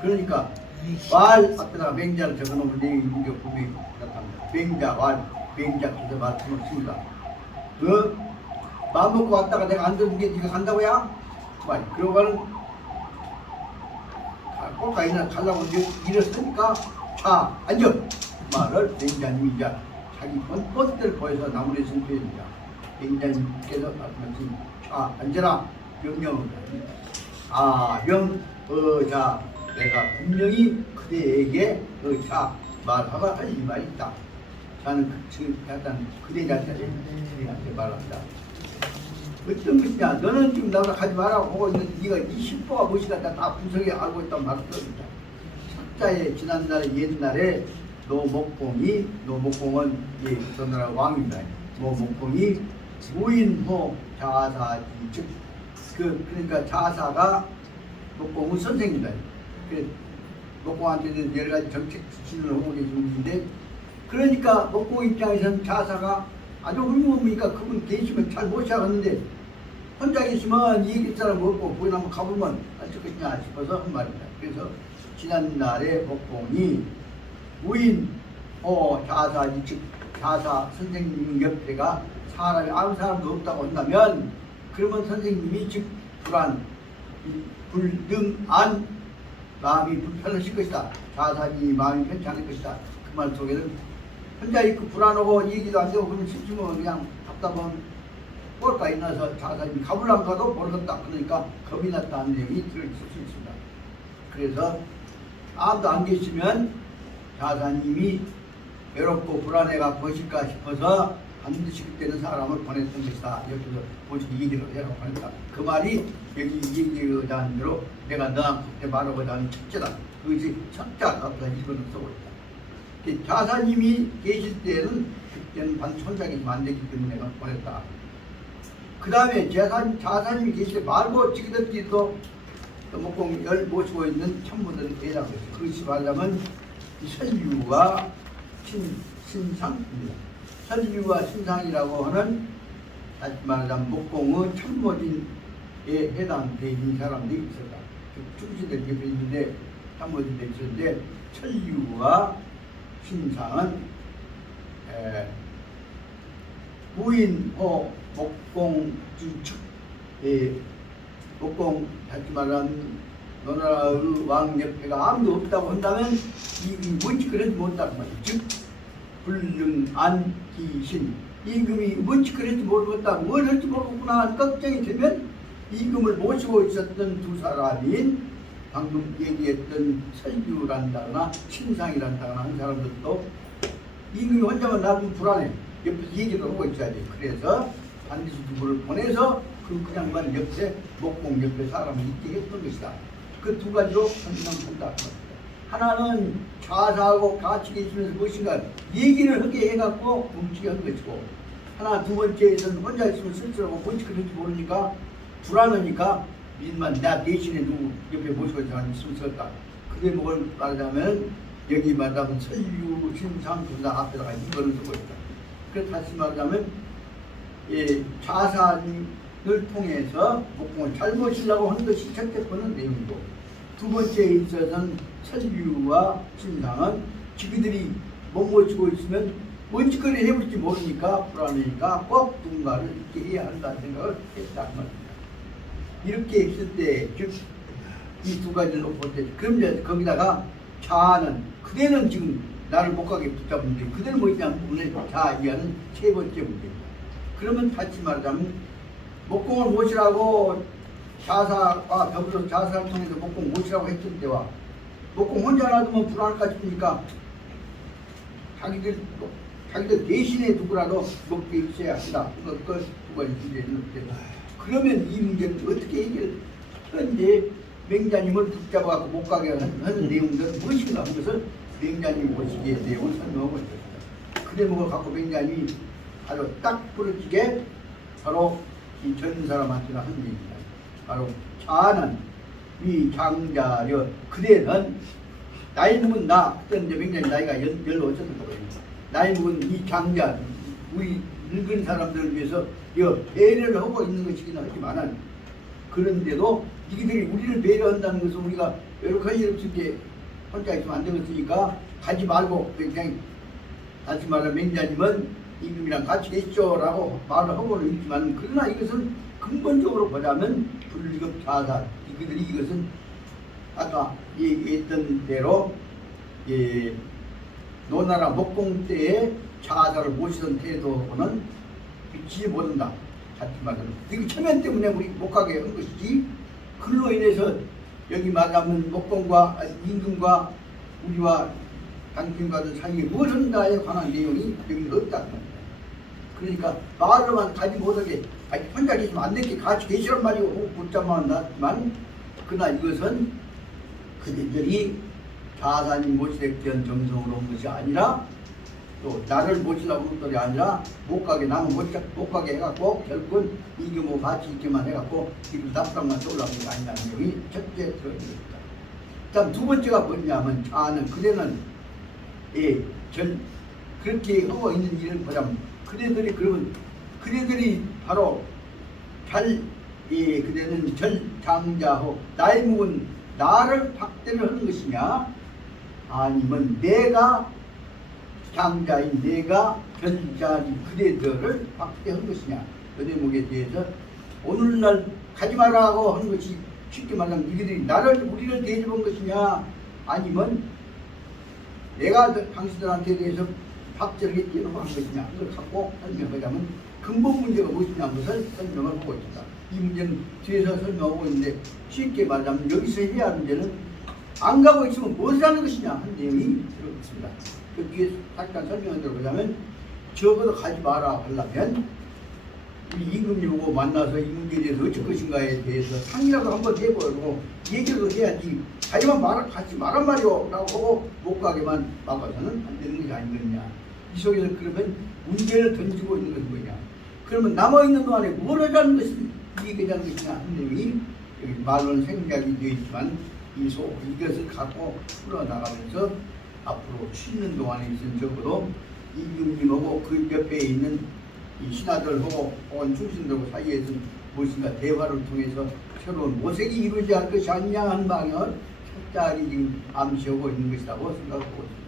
그러니까 말 앞에다가 맹자를 적어놓은 내용이 분명히 나타납니다. 맹자 말 맹자께서 말씀하십니다. 그 마음 먹고 왔다가 내가 안 들은 게 네가 간다고야? 말 그러고는 꼴까지나 가려고 일었으니까 자 앉아 말을 맹자님이 이제 자기 본때를 보여서 나무에 쓴 표현입니다. 맹자님께서 말씀하신 자 앉아라 명령을 자 내가 분명히 그대에게 자 말하라 할 이 말이 있다. 저는 지금 약간 그대 자체를 그대한테 말합니다. 어떤 것이냐 너는 지금 나보다 가지 말라고 하고 있는데 네가 이 실보가 무엇이다 다 분석해 알고 있다는 말을 들었습니다. 석자의 지난날에 옛날에 노목공은 그 나라 왕입니다. 노목공이 무인호 자사지 즉 그러니까 자사가 목공은 선생입니다. 목공한테는 여러 가지 정책 지시를 하고 계신 분인데 그러니까 목공 입장에서는 자사가 아주 훌륭하니까 그분 계시면 잘 모셔가는데 혼자 계시면 이길 사람 없고 거기 한번 가보면 어쩌겠냐 싶어서 한 말입니다. 그래서 지난날에 목공이 무인 자사지 즉 자사 선생님 옆에가 사람이 아무 사람도 없다고 한다면 그러면 선생님이 즉 불등안 마음이 불편하실 것이다. 자사지 마음이 편치 않을 것이다. 그 말 속에는 혼자 있고 불안하고 얘기도 안 되고 그러면 심심하면 그냥 답답한 꼴까 있나서 자사님이 가불랑 가도 모르겠다. 그러니까 겁이 났다는 내용이 들을 수 있습니다. 그래서 아무도 안 계시면 자사님이 외롭고 불안해가 보실까 싶어서 반드시 그때는 사람을 보냈던 것이다. 이렇게 보시 얘기를 해라고 하니까 그 말이 여기 얘기가 한 대로 내가 너한테 그때 말하고자 하는 첫째다. 그것이 첫째가 앞에다 1번을 쓰고 있다. 자사님이 계실 때는 그때는 반드시 혼자 계시면 안 되기 때문에 내가 보냈다. 그 다음에 자사님이 계실 때 말고 지그덕지도 목공을 모시고 있는 참모들을 대라고 했어요. 그것이 말하자면 설유와 신상입니다. 설유와 신상이라고 하는 다시 말하자면 목공의 참모진에 해당되어 있는 사람들이 있었다. 중시들 옆에 있는데 참모진들이 있었는데 설유와 신상은 부인호 목공주축 목공 다시 말하면 너나라의 왕 옆에가 아무도 없다고 한다면 이 뭔지 그러지 못한다는 말이죠. 즉 불능안기신 임금이 뭔지 그러지 모르겠다 뭘 할지 모르겠구나 하는 걱정이 되면 임금을 모시고 있었던 두 사람인 방금 얘기했던 설유란다거나 신상이란다거나 하는 사람들도 임금이 혼자만 놔두면 불안해. 옆에서 얘기를 하고 있어야지. 그래서 반드시 누구를 보내서 그냥만 옆에 목공 옆에 사람을 있게 했던 것이다. 그 두 가지로 설명한다. 하나는 자사하고 같이 계시면서 무엇인가 얘기를 하게 해갖고 뭉치게 한 것이고, 하나 두 번째에서는 혼자 있으면 쓸쓸하고 뭔지 그런지 모르니까 불안하니까 민만 나 대신에 누구 옆에 모시고 있으면 쓸쓸했다. 그게 뭘 말하자면 여기 말하자면 설유 신상 두사 앞에다가 이거를 쓰고 있다. 그래서 다시 말하자면 자산을 통해서 목공을 잘 모시려고 하는 것이 첫째 번은 내용이고, 두 번째에 있어서는 설유와 신상은 지그들이 못 모시고 있으면 뭔짓거리 해볼지 모르니까 불안하니까 꼭 누군가를 있게 해야 한다는 생각을 했다는 말입니다. 이렇게 했을 때, 즉 이 두 가지를 볼 때, 그럼 이제 거기다가 자는 그대는 지금 나를 못 가게 붙잡는데 그대는 뭐냐면 오늘 자 이하는 세 번째 문제입니다. 그러면 다시 말하자면 목공을 모시라고 자사와 더불어서 자사를 통해서 목공 모시라고 했을 때와 목공 혼자 놔두면 불안할까 싶으니까 자기들 대신에 누구라도 먹게 있어야 한다. 그걸 두 가지 문제는 그러면 이 문제는 어떻게 해결하는지 맹자님을 붙잡아서 못 가게 하는 내용들은 무엇인가 하는 것을 맹자님 모시기에 내용을 설명하고 있습니다. 그 대목을 갖고 맹자님이 아주 딱 부러지게 바로 이 전 사람한테는 한 얘기입니다. 바로 자는 위 장자려 그대는 나이 먹은 나 그때 이제 맹자님 나이가 15였을 거거든요. 나이 먹은 이 장자 우리 늙은 사람들을 위해서 배려를 하고 있는 것이긴 하지만은 그런데도 이들이 우리를 배려한다는 것은 우리가 이렇게 이렇게 혼자 있으면 안 되겠으니까 가지 말고 그냥 다시 말하면 맹자님은 임금이랑 같이 계시죠라고 말을 하고는 있지만, 그러나 이것은 근본적으로 보자면 불리급 자살, 그들이 이것은 아까 얘기했던 대로 노나라 목공 때에 자살을 모시던 태도는 미치지 못한다. 다시 말하면 이게 체면 때문에 우리 못 가게 한 것이지, 그로 인해서 여기 말하면 목공과 임금과 우리와 당신과의 사이에 무엇인가에 관한 내용이 여기 없다는 겁니다. 그러니까 말로만 가지 못하게 혼자 계시면 안 되게 같이 계시란 말이고 붙잡아만 놨지만, 그러나 이것은 그들이 자산이 모시되기 위한 정성으로 온 것이 아니라 또 나를 모시려고 한 것이 아니라 못 가게 나는 못 가게 해갖고 결국은 이게 같이 있기만 해갖고 지금 답답만 떠올라온 게 아니라는 내용이 첫째 들어있습니다. 다음 두 번째가 뭐냐면 자는 그대는 그렇게 하고 있는 일을 보자면 그대들이 그러면 그대들이 바로 그대는 절장자호 나이 먹은 나를 박대를 하는 것이냐, 아니면 내가 장자인 내가 견자인 그대들을 박대한 것이냐, 그 대목에 대해서 오늘날 가지 말라고 하는 것이 쉽게 말하면 이들이 우리를 대접한 것이냐, 아니면 내가 당신들한테 대해서 박절하게 뛰어넘어간 것이냐, 그걸 갖고 설명하자면 근본 문제가 무엇이냐는 것을 설명을 하고 있다. 이 문제는 뒤에서 설명하고 있는데 쉽게 말하자면 여기서 해야 하는 문제는 안 가고 있으면 무엇을 하는 것이냐 하는 내용이 들어있습니다. 그 뒤에 잠깐 설명을 들어보자면 적어도 가지 마라 하려면 우리 임금님하고 만나서 이 문제에 대해서 어쩔 것인가에 대해서 상의라도 한번 해보고 얘기를 해야지. 가지 말란 말이오 라고 하고 못 가게만 막아서는 안 되는 것이 아니겠냐. 이 속에서 그러면 문제를 던지고 있는 것이 뭐냐. 그러면 남아있는 동안에 뭘 하자는 것이 이익이 되는 것이냐 하는 내용이 여기 말로는 생략이 되어 있지만 이것을 갖고 풀어나가면서 앞으로 쉬는 동안에 있은 적어도 임금님하고 그 옆에 있는 이 신하들하고 혹은 충신들하고 사이에서 무엇인가 대화를 통해서 새로운 모색이 이루어져야 할 것이 아니냐 하는 방향을 철저하게 지금 암시하고 있는 것이라고 생각하고 있습니다.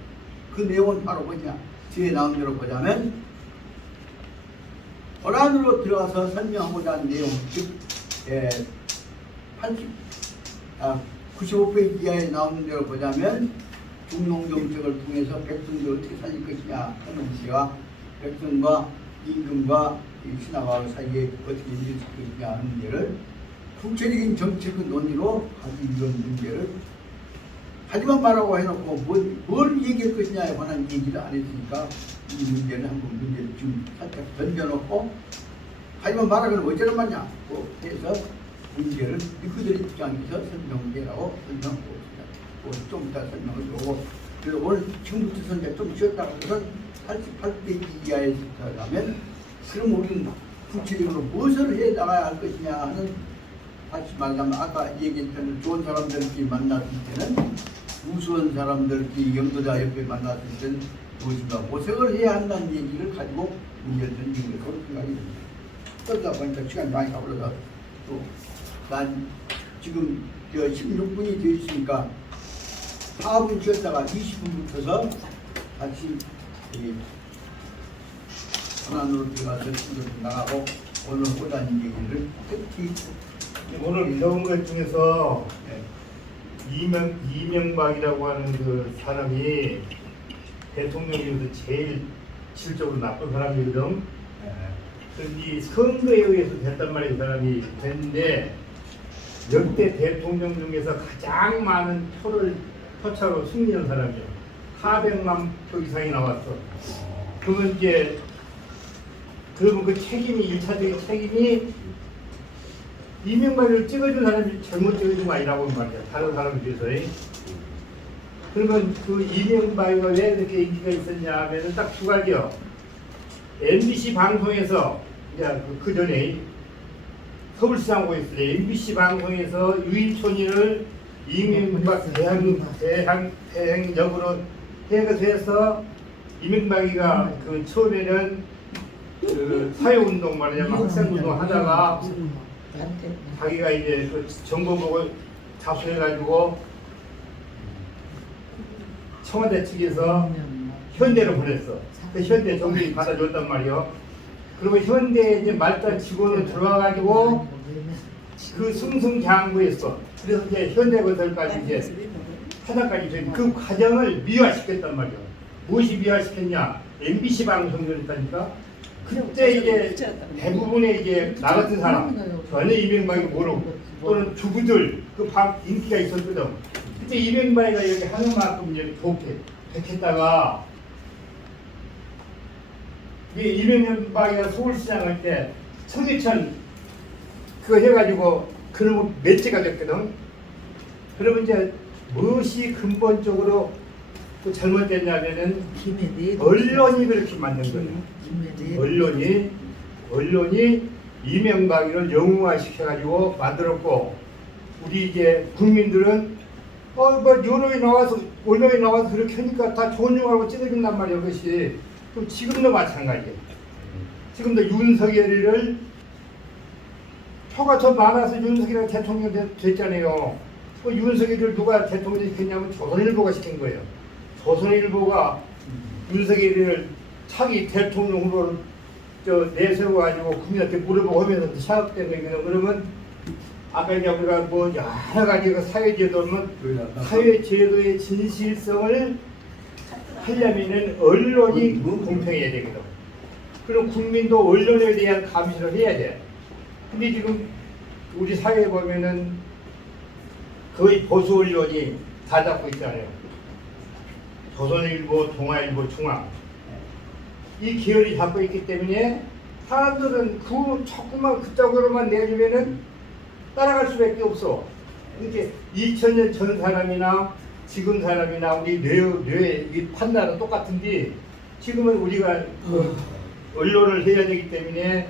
그 내용은 바로 뭐냐. 뒤에 나온 대로 보자면 고란으로 들어가서 설명하고자 하는 내용, 즉 95페이지 이하에 나오는 대로 보자면 중농정책을 통해서 백성들 어떻게 살릴 것이냐 하는 것이가 백성과 임금과 신하와 사이에 어떻게 이루어질 것이냐 하는 문제를 구체적인 정책의 논의로 가지고 이런 문제를 하지만 말라고 해놓고 뭘 얘기할 것이냐에 관한 얘기를 안 했으니까 이 문제는 한번 문제를 좀 살짝 던져놓고 하지만 말하기는 어쩌란 말이냐 해서 문제를 그들 입장에서 설명해라고 설명하고 있습니다. 좀 이따 설명을 주고 그래서 오늘 지금부터 선제 좀 쉬었다가 우선 88페이지 이하에서 가면 그럼 우리는 구체적으로 무엇을 해 나가야 할 것이냐 하는 다시 말하면 아까 얘기했던 좋은 사람들끼리 만났을 때는 우수한 사람들끼리 영도자 옆에 만났을 때는 무엇인가 모색을 해야 한다는 얘기를 가지고 문제를 던지는 것으로 생각이 듭니다. 그러다 보니까 시간이 많이 가버려서 또 난 지금 16분이 되어 있으니까 4분 쉬었다가 20분 붙어서 다시 전환으로 들어가서 나가고 오늘 보다는 얘기를 특히 오늘 배운 것 중에서 네. 이명박이라고 하는 그 사람이 대통령이어서 제일 실적으로 나쁜 사람이거든. 이 선거에 의해서 됐단 말이야. 그 사람이 됐는데 역대 대통령 중에서 가장 많은 표차로 승리한 사람이야. 400만 표 이상이 나왔어. 그러면 그 책임이 1차적인 책임이 이명박을 찍어준 사람이 잘못 찍어준 거 아니라고 말이야. 다른 사람에 비해서. 그러면 그 이명박이가 왜 이렇게 인기가 있었냐 하면 딱 두 가지요. MBC 방송에서 그 전에 서울시장 고있을 때 MBC 방송에서 유인촌이를 이명박 대행역으로 해서 이명박이가 그 처음에는 그 사회운동 말하자면 학생운동 하다가 자기가 이제 그 정보 보고 자수해가지고 청와대 측에서 현대로 보냈어. 그 현대 정부이 받아줬단 말이요. 그리고 현대 이제 말단 직원으로 들어와가지고 그 승승장구했어. 그래서 이제 현대건설까지 이제 하나까지 된 그 과정을 미화시켰단 말이야. 무엇이 미화시켰냐? MBC 방송이었다니까. 그때 이제 대부분의 이제 나 같은 사람, 전혀 이명박이 모르고 또는 주부들 그 인기가 있었거든. 그때 이명박이가 이렇게 하는 만큼 이제 좋게 했다가 이명박이가 서울시장 할 때 청계천 그거 해가지고 그놈의 맷제가 됐거든. 그러면 이제 무엇이 근본적으로 또 잘못됐냐면은 언론이 그렇게 만든 거예요. 언론이 이명박이를 영웅화 시켜가지고 만들었고 우리 이제 국민들은 언론에 나와서 그렇게 하니까 다 좋은 용하고 찍어준단 말이야. 그것이 또 지금도 마찬가지예요. 지금도 윤석열이를 표가 더 많아서 윤석열이 대통령 됐잖아요. 그 윤석열을 누가 대통령 시켰냐면 조선일보가 시킨 거예요. 조선일보가 윤석열이를 차기 대통령 후보를 내세워가지고 국민한테 물어보고 하면서 시작된 거예요. 그러면 아까 이제 우리가 뭐 여러 가지 그 사회제도의 진실성을 하려면은 언론이 공평해야 되거든. 그럼 국민도 언론에 대한 감시를 해야 돼. 근데 지금 우리 사회에 보면은 거의 보수 언론이 다 잡고 있잖아요. 조선일보, 동아일보, 중앙. 이 계열이 잡고 있기 때문에 사람들은 그 조금만 그쪽으로만 내주면은 따라갈 수밖에 없어. 이렇게 2000년 전 사람이나 지금 사람이나 우리 뇌의 이 판단은 똑같은데 지금은 우리가 언론을 해야 되기 때문에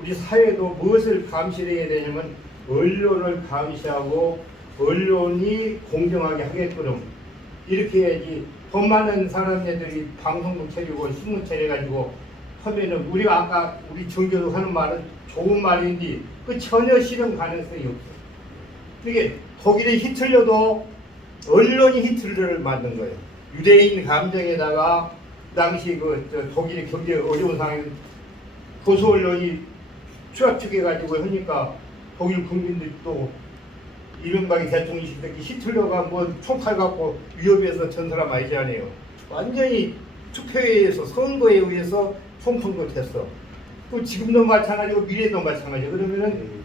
우리 사회도 무엇을 감시해야 되냐면 언론을 감시하고 언론이 공정하게 하게끔 이렇게 해야지. 더 많은 사람들이 방송국 차리고 신문 차려가지고 하면은 우리가 아까 우리 정교도 하는 말은 좋은 말인데 그 전혀 실현 가능성이 없어. 이게 독일의 히틀러도 언론이 히틀러를 만든 거예요. 유대인 감정에다가 그 당시 독일의 경제 어려운 상황에 보수 언론이 추락시켜가지고 하니까 독일 국민들이 또 이명박이 대통령이 시킬 때 히틀러가 뭐 총칼 갖고 위협해서 전사람 아니지 않아요. 완전히 투표에 의해서 선거에 의해서 총선거 됐어. 또 지금도 마찬가지고 미래도 마찬가지고. 그러면은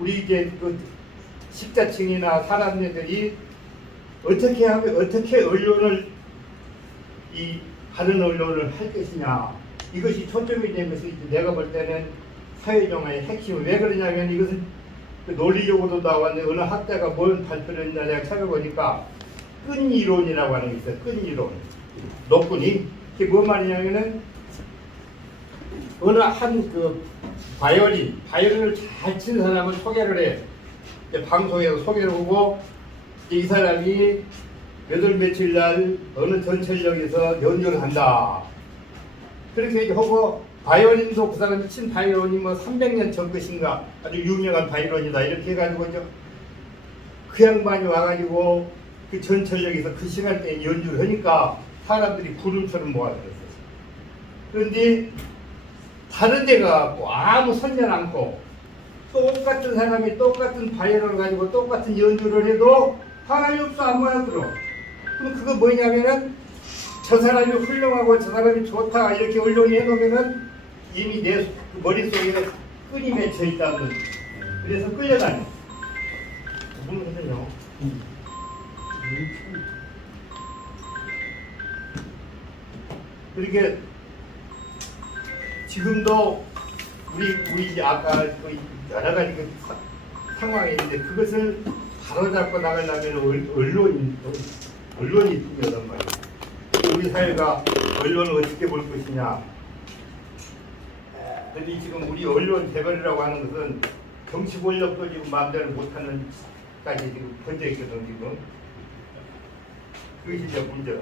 우리 이제 그 식자층이나 사람들이 어떻게 하면 어떻게 언론을 이 다른 언론을 할 것이냐 이것이 초점이 된 것이 내가 볼 때는 사회정화의 핵심. 왜 그러냐면 이것은 그 논리적으로도 나왔는데 어느 학자가 뭔 발표를 했나 내가 찾아보니까 끈이론이라고 하는 게 있어요. 끈이론. 노끈이. 그게 뭔 말이냐면은 어느 한 그 바이올린을 잘 치는 사람을 소개를 해. 이제 방송에서 소개를 하고 이제 이 사람이 몇 월 며칠 날 어느 전철역에서 연주를 한다. 그렇게 하고 바이올린도 그 사람이 친 바이올린이 뭐 300년 전 것인가 아주 유명한 바이올린이다 이렇게 해가지고 그 양반이 와가지고 그 전철역에서 그 시간대에 연주를 하니까 사람들이 구름처럼 모아들었어요. 그런데 다른 데가 뭐 아무 선전 않고 똑같은 사람이 똑같은 바이올린을 가지고 똑같은 연주를 해도 사람이 없어 안 모여들어. 그럼 그거 뭐냐면은 저 사람이 훌륭하고 저 사람이 좋다 이렇게 언론이 해놓으면은 이미 내 머릿속에 끈이 맺혀 있다는. 그래서 끌려다녀. 무슨요? 그렇게 지금도 우리 이제 아까 그 여러 가지 그 상황이 있는데 그것을 바로잡고 나가려면 언론이 중요하단 말이에요. 우리 사회가 언론을 어떻게 볼 것이냐. 근데 지금 우리 언론 개발이라고 하는 것은 정치 권력도 지금 마음대로 못하는 까지 지금 번져 있거든 지금. 그것이 이제 문제다.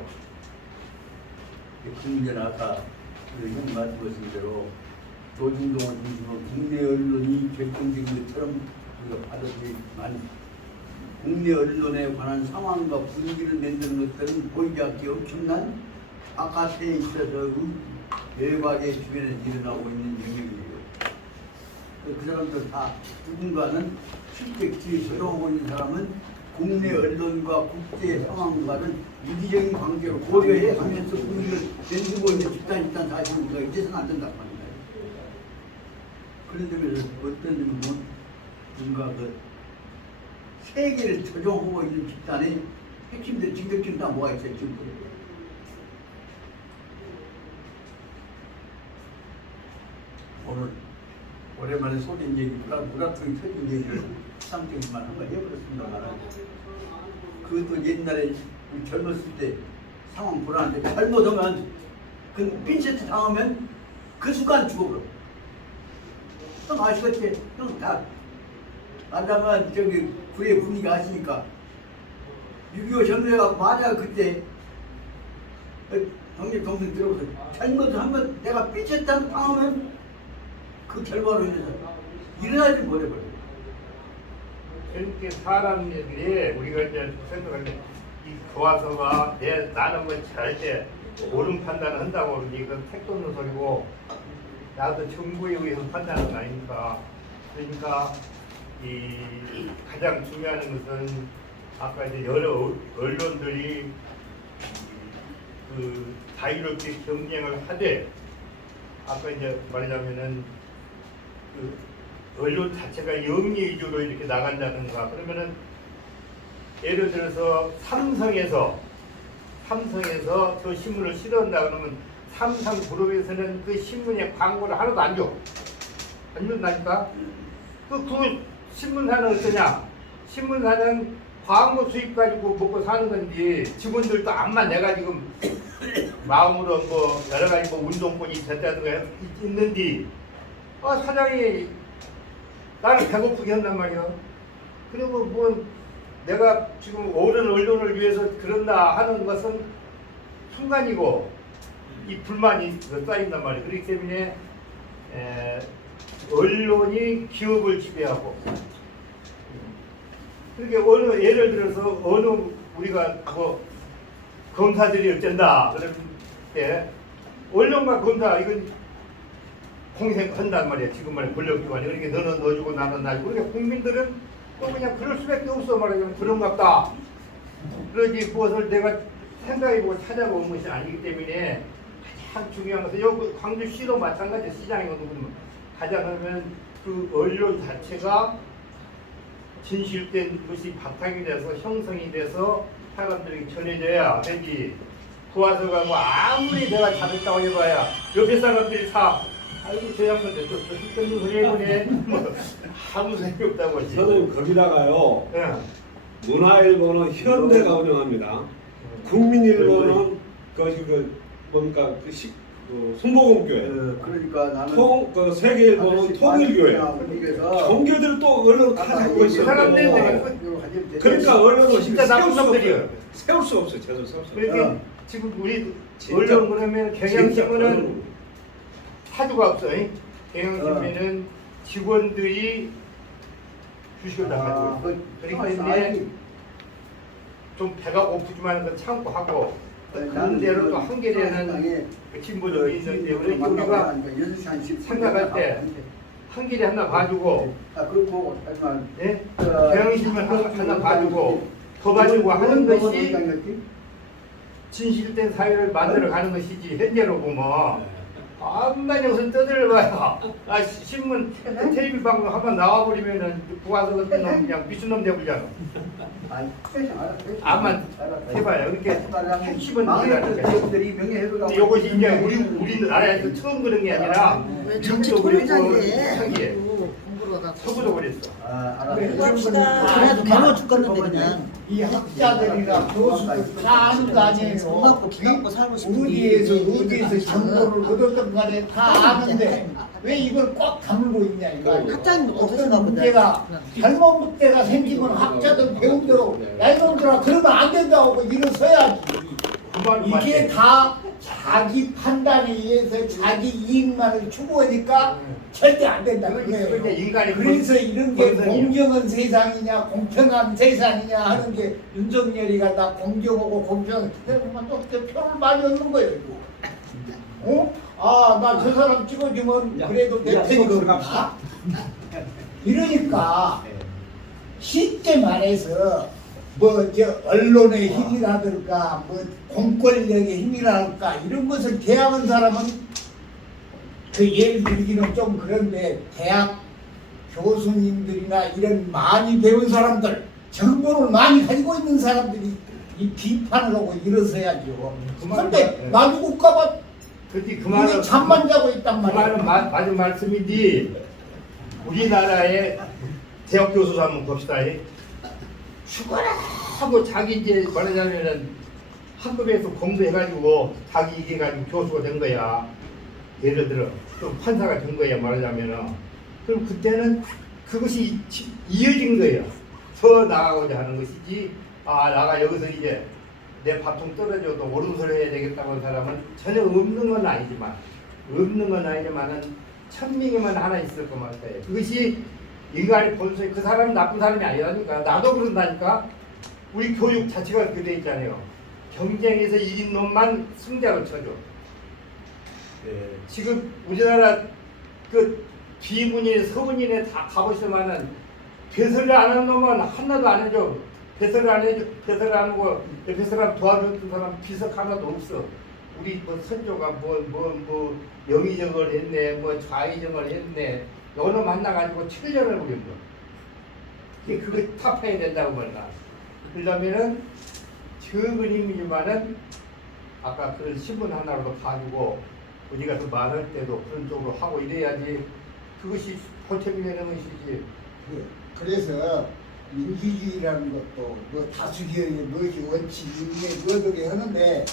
그 문제는 아까 형 말씀하신 대로 조중동을 중심으로 국내 언론이 결정적인 것처럼 우리가 받아들이지만 국내 언론에 관한 상황과 분위기를 만드는 것들은 보이지 않게 엄청난 바깥에 있어서 외곽의 주변에 일어나고 있는 영역이에요. 그 사람들 다 누군가는 실제 뒤에 들어오고 있는 사람은 국내 언론과 국제 상황과는 이기적인 관계로 고려해 가면서 분위기를 만들고 있는 집단 사실은 우리가 이제서는 안 된단 말입니다. 그런 점에서 어떤 점은 뭔가 그 세계를 조종하고 있는 집단의 핵심들 진격팀 다 모아 있어요. 지금 오늘 오랜만에 소린 얘기, 무라통이 터진 얘기를 상적인만 한번 해버렸습니다만 그것도 옛날에 우리 젊었을 때 상황 불안한데 잘못하면 그 핀세트 당하면 그 순간 죽어버려. 형 아시겠지? 형 다 나다만 저기 구의 분위기 아시니까 6.25 전쟁가 만약 그때 형님 동생 들어보세요. 잘못하면 내가 핀세트 당하면 그 결과로 인해서 일어나지 못해버려. 이렇게 사람들이 우리가 이제 생각할 때 이 교화서가 나는 뭐 절대 옳은 판단을 한다고 그러니 이건 택도 없는 소리고 나도 정부에 의해서 판단하는 거 아닙니까? 그러니까 이 가장 중요한 것은 아까 이제 여러 언론들이 그 자유롭게 경쟁을 하되 아까 이제 말하자면은 그 언론 자체가 영리 위주로 이렇게 나간다든가 그러면은 예를 들어서 삼성에서 저 신문을 실어온다 그러면 삼성그룹에서는 그 신문에 광고를 하나도 안 줘. 안 준다니까? 그 신문사는 어떠냐? 신문사는 광고 수입 가지고 먹고 사는 건지 직원들도 암만 내가 지금 마음으로 뭐 여러 가지 뭐 운동권이 됐다든가 있는지 사장이 나를 배고프게 한단 말이야. 그리고 뭐 내가 지금 옳은 언론을 위해서 그런다 하는 것은 순간이고 이 불만이 쌓인단 말이에요. 그렇기 때문에 언론이 기업을 지배하고 그렇게 어느 예를 들어서 어느 우리가 뭐 검사들이 어쩐다 그럴 때 언론과 검사 이건 공생한단 말이야. 지금 말에 권력기관이 그렇게 너는 넣어주고 나는 놔주고 그러니까 국민들은 또 그냥 그럴 수밖에 없어 말하자면 그런갑다. 그러지 그것을 내가 생각해보고 찾아본 것이 아니기 때문에 가장 중요한 것은 여기 광주시도 마찬가지 시장에 보면 가장 하면 그 언론 자체가 진실된 것이 바탕이 돼서 형성이 돼서 사람들에게 전해져야 되지. 구하서가 뭐 아무리 내가 잘했다고 해봐야 옆에 사람들이 다 아이고 저 양반들 또 쓸데없는 소리 해보네 뭐 아무 소용이 없다고 하지. 선생님 거기다가요. 예. 문화일보는 현대가 운영합니다. 국민일보는 뭡니까 그 순복음교회. 그러니까 나는 그 세계일보는 통일교회. 그래서 종교들 또 언론 다 잡고 있어요. 사람들이 그러니까 언론은 진짜 나쁜 놈들이에요. 세울 수가 없어요. 제대로 세울 수가 없어요. 그러니까 지금 우리 진짜. 언론 그러면 경향신문은 사주가 없어요. 경향신문은 직원들이 주식을 다 가지고 있어요. 그렇기 때문에 좀 배가 고프지만 그 참고 하고 그런 대로 또 한겨레는 친구들이 있는데 우리가 생각할 때 한겨레 하나 봐주고 그렇고 하지만 경향신문 하나 봐주고 더 봐주고 하는 것이 진실된 사회를 만들어가는 것이지 현재로 보면 암만 여기서 떠들어봐요. 신문 텔레비 방송 한번 나와버리면은 부가서 같은 놈 그냥 미친놈 돼버리잖아. 암만 해봐요. 그렇게 핵심은 이해하는 거야. 이것이 이제 우리나라에서 처음 그런 게 아니라 미국도 그랬고 한기에 서구도 그랬어. 그래도 괴로워 죽겠는데 그냥 이 학자들이나 교수들 다 아는 거 아니에요. 돈 갖고 기 갖고 살고 싶은데 어디에서 정보를 얻었던 간에 다 아는데 왜 이걸 꽉 다물고 있냐 이거. 학자님 어디서 어떤 가보다 문제가 잘못 문제가 생기면 학자들 배운 대로 야 이놈들아 그러면 안 된다고 일어서야지. 이게 다 자기 판단에 의해서 자기 이익만을 추구하니까 절대 안 된다는 거예요. 인간이 그래서 이런 게 본성이에요. 공정한 세상이냐 공평한 세상이냐 하는 게 윤석열이가 다 공정하고 공평한 세상만 또 표를 많이 얻는 거예요. 이거. 나 저 사람 찍어주면 그래도 내 편이거든요. 이러니까 쉽게 말해서 뭐 저 언론의 힘이라든가 뭐 공권력의 힘이랄까 이런 것을 대항한 사람은 그 예를 들기는 좀 그런데 대학 교수님들이나 이런 많이 배운 사람들 정보를 많이 가지고 있는 사람들이 이 비판을 하고 일어서야죠. 그런데 놔두고 가봐 그렇지 그 우리 말은 잠만 자고 있단 그 말이야. 말은 맞은 말씀이지. 우리나라의 대학 교수 한번 봅시다. 죽어라 하고 자기 이제 말하자면은 학급에서 공부해가지고 자기 이겨가지고 교수가 된 거야. 예를 들어 또 판사가 된 거야 말하자면은. 그럼 그때는 그것이 이어진 거예요. 더 나아가고자 하는 것이지. 나가 여기서 이제 내 밥통 떨어져도 옳은 소리 해야 되겠다고 하는 사람은 전혀 없는 건 아니지만은 천명이면 하나 있을 것 같아요. 그것이 인간의 본성이 그 사람은 나쁜 사람이 아니라니까. 나도 그런다니까. 우리 교육 자체가 그렇게 돼 있잖아요. 경쟁에서 이긴 놈만 승자로 쳐줘. 지금 우리나라 그 비문인 서문인에 다 가보시면은 배설을 안 하는 놈은 하나도 안 해줘. 배설을 안 해줘. 배설을 안 하고 옆에 사람 도와줬던 사람 비석 하나도 없어. 우리 뭐 선조가 뭐 영의정을 했네, 뭐 좌의정을 했네. 어느 만나가지고 7년을 부린 거. 그거 타파해야 된다고 말이야. 그러면은 적은 힘이지만은 아까 그런 신문 하나로 가지고 어디 가서 말할 때도 그런 쪽으로 하고 이래야지 그것이 보탬되는 것이지. 그래서 민주주의라는 것도 뭐 다수결의 무엇이 원칙인데 어떻게 하는데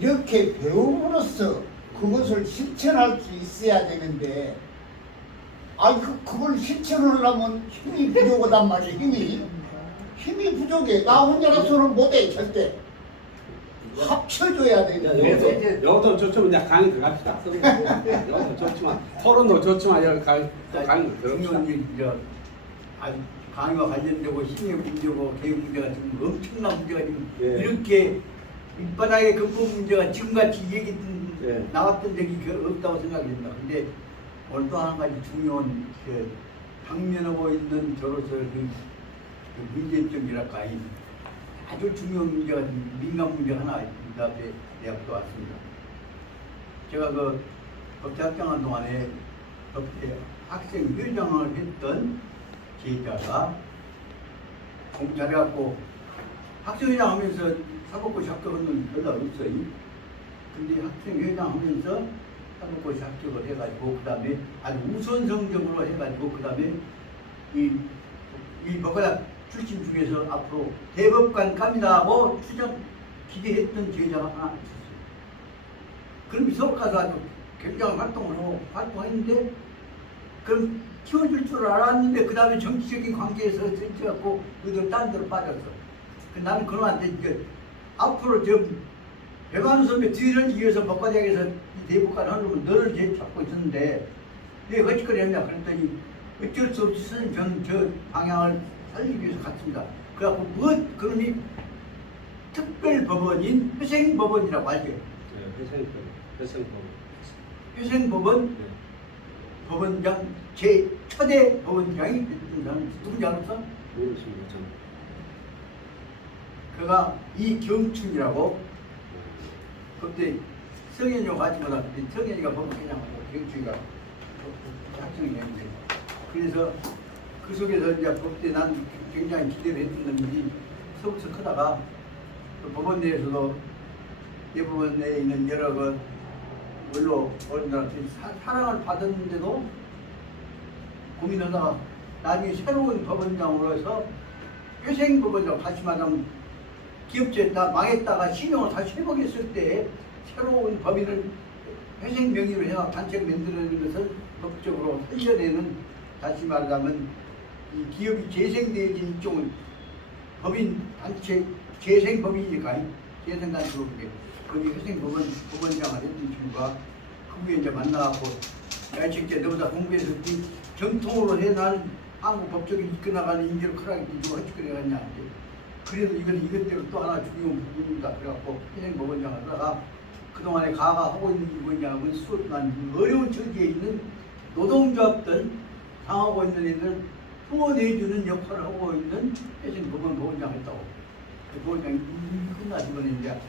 이렇게 배움으로써 그것을 실천할 수 있어야 되는데 그걸 실천하려면 힘이 부족하단 말이야. 힘이 부족해. 나 혼자라서는 못해 절대. 합쳐줘야 돼. 그래서 이제 여기도 좋지만 이제 강의 들어갑시다. 여기도 좋지만 토론도 좋지만 여기 강의 중요한 들어갑시다. 얘기죠. 아주 강의와 관련되고 힘의 문제고 개혁 문제가 지금 엄청난 문제가 지금 예. 이렇게 밑바닥의 근본 문제가 지금같이 얘기 예. 나왔던 적이 없다고 생각이 듭니다. 근데 오늘 또 한 가지 중요한 당면하고 있는 저로서 그 문제점이랄까 이 아주 중요한 문제가 민감 문제 하나 앞에 내가 왔습니다. 제가 그 법대 학장한 동안에 법대 학생 회장을 했던 제자가 잘해갖고 학생회장 하면서 사법고시 합격은 별로 없어요. 근데 학생회장 하면서 사법고시 합격을 해가지고 그 다음에 아주 우선 성적으로 해가지고 그 다음에 이 법과학 출신 중에서 앞으로 대법관 갑니다 하고 추정 기대했던 제자가 하나 있었어요. 그럼 서울 가서 아주 굉장한 활동을 하고 활동했는데 그럼 키워줄 줄 알았는데 그 다음에 정치적인 관계에서 정치갖고 그들 딴 데로 빠졌어. 나는 그놈한테 이제 앞으로 좀 배관우 선배 뒤를 이어서 법과대학에서 이 대법관 하려면 너를 제 잡고 있었는데 왜 어찌거리 했냐 그랬더니 어쩔 수 없이 선생님 저는 저 방향을 살리기 위해서 갔습니다. 그래갖고 그러니 특별법원인 회생법원이라고 알죠? 회생법원 법원장 제 초대 법원장이 됐던 사람 누군지 알았어? 모르겠습니다. 저는. 그가 이경춘이라고 그때 성현이하고 같이 보다 성현이가 법원장하고 경춘이가 학생이 됐는데 그래서 그 속에서 이제 법대 난 굉장히 기대를 했던 놈이 서울서 크다가 그 법원 내에서도 대법원 내에 있는 여러 그 원로 어른들한테 사랑을 받았는데도 고민하다가 나중에 새로운 법원장으로 해서 회생법원장 다시 말하면 기업체 다 망했다가 신용을 다시 회복했을 때 새로운 법인을 회생 명의로 해서 단체를 만들어내는 것을 법적으로 살려내는 다시 말하자면 이 기업이 재생되어진 이쪽은 법인 단체 재생법이니까 재생단체로 거기 회생법원장을 했던 친구가 그 후에 이제 만나갖고 야, 진짜 너보다 공부해서 정통으로 해 나는 한국 법적인 이끌어나가는 인재로 크라게 누가 어찌그래갔냐 그래도 이것대로 또 하나 중요한 부분입니다. 그래갖고 회생법원장을 하다가 그동안에 가가 하고 있는 게 뭐냐면 수업난 어려운 처지에 있는 노동조합들 당하고 있는 애들 후원해주는 역할을 하고 있는 회생법원장을 했다고. 그 법원장이 끝나시면 이제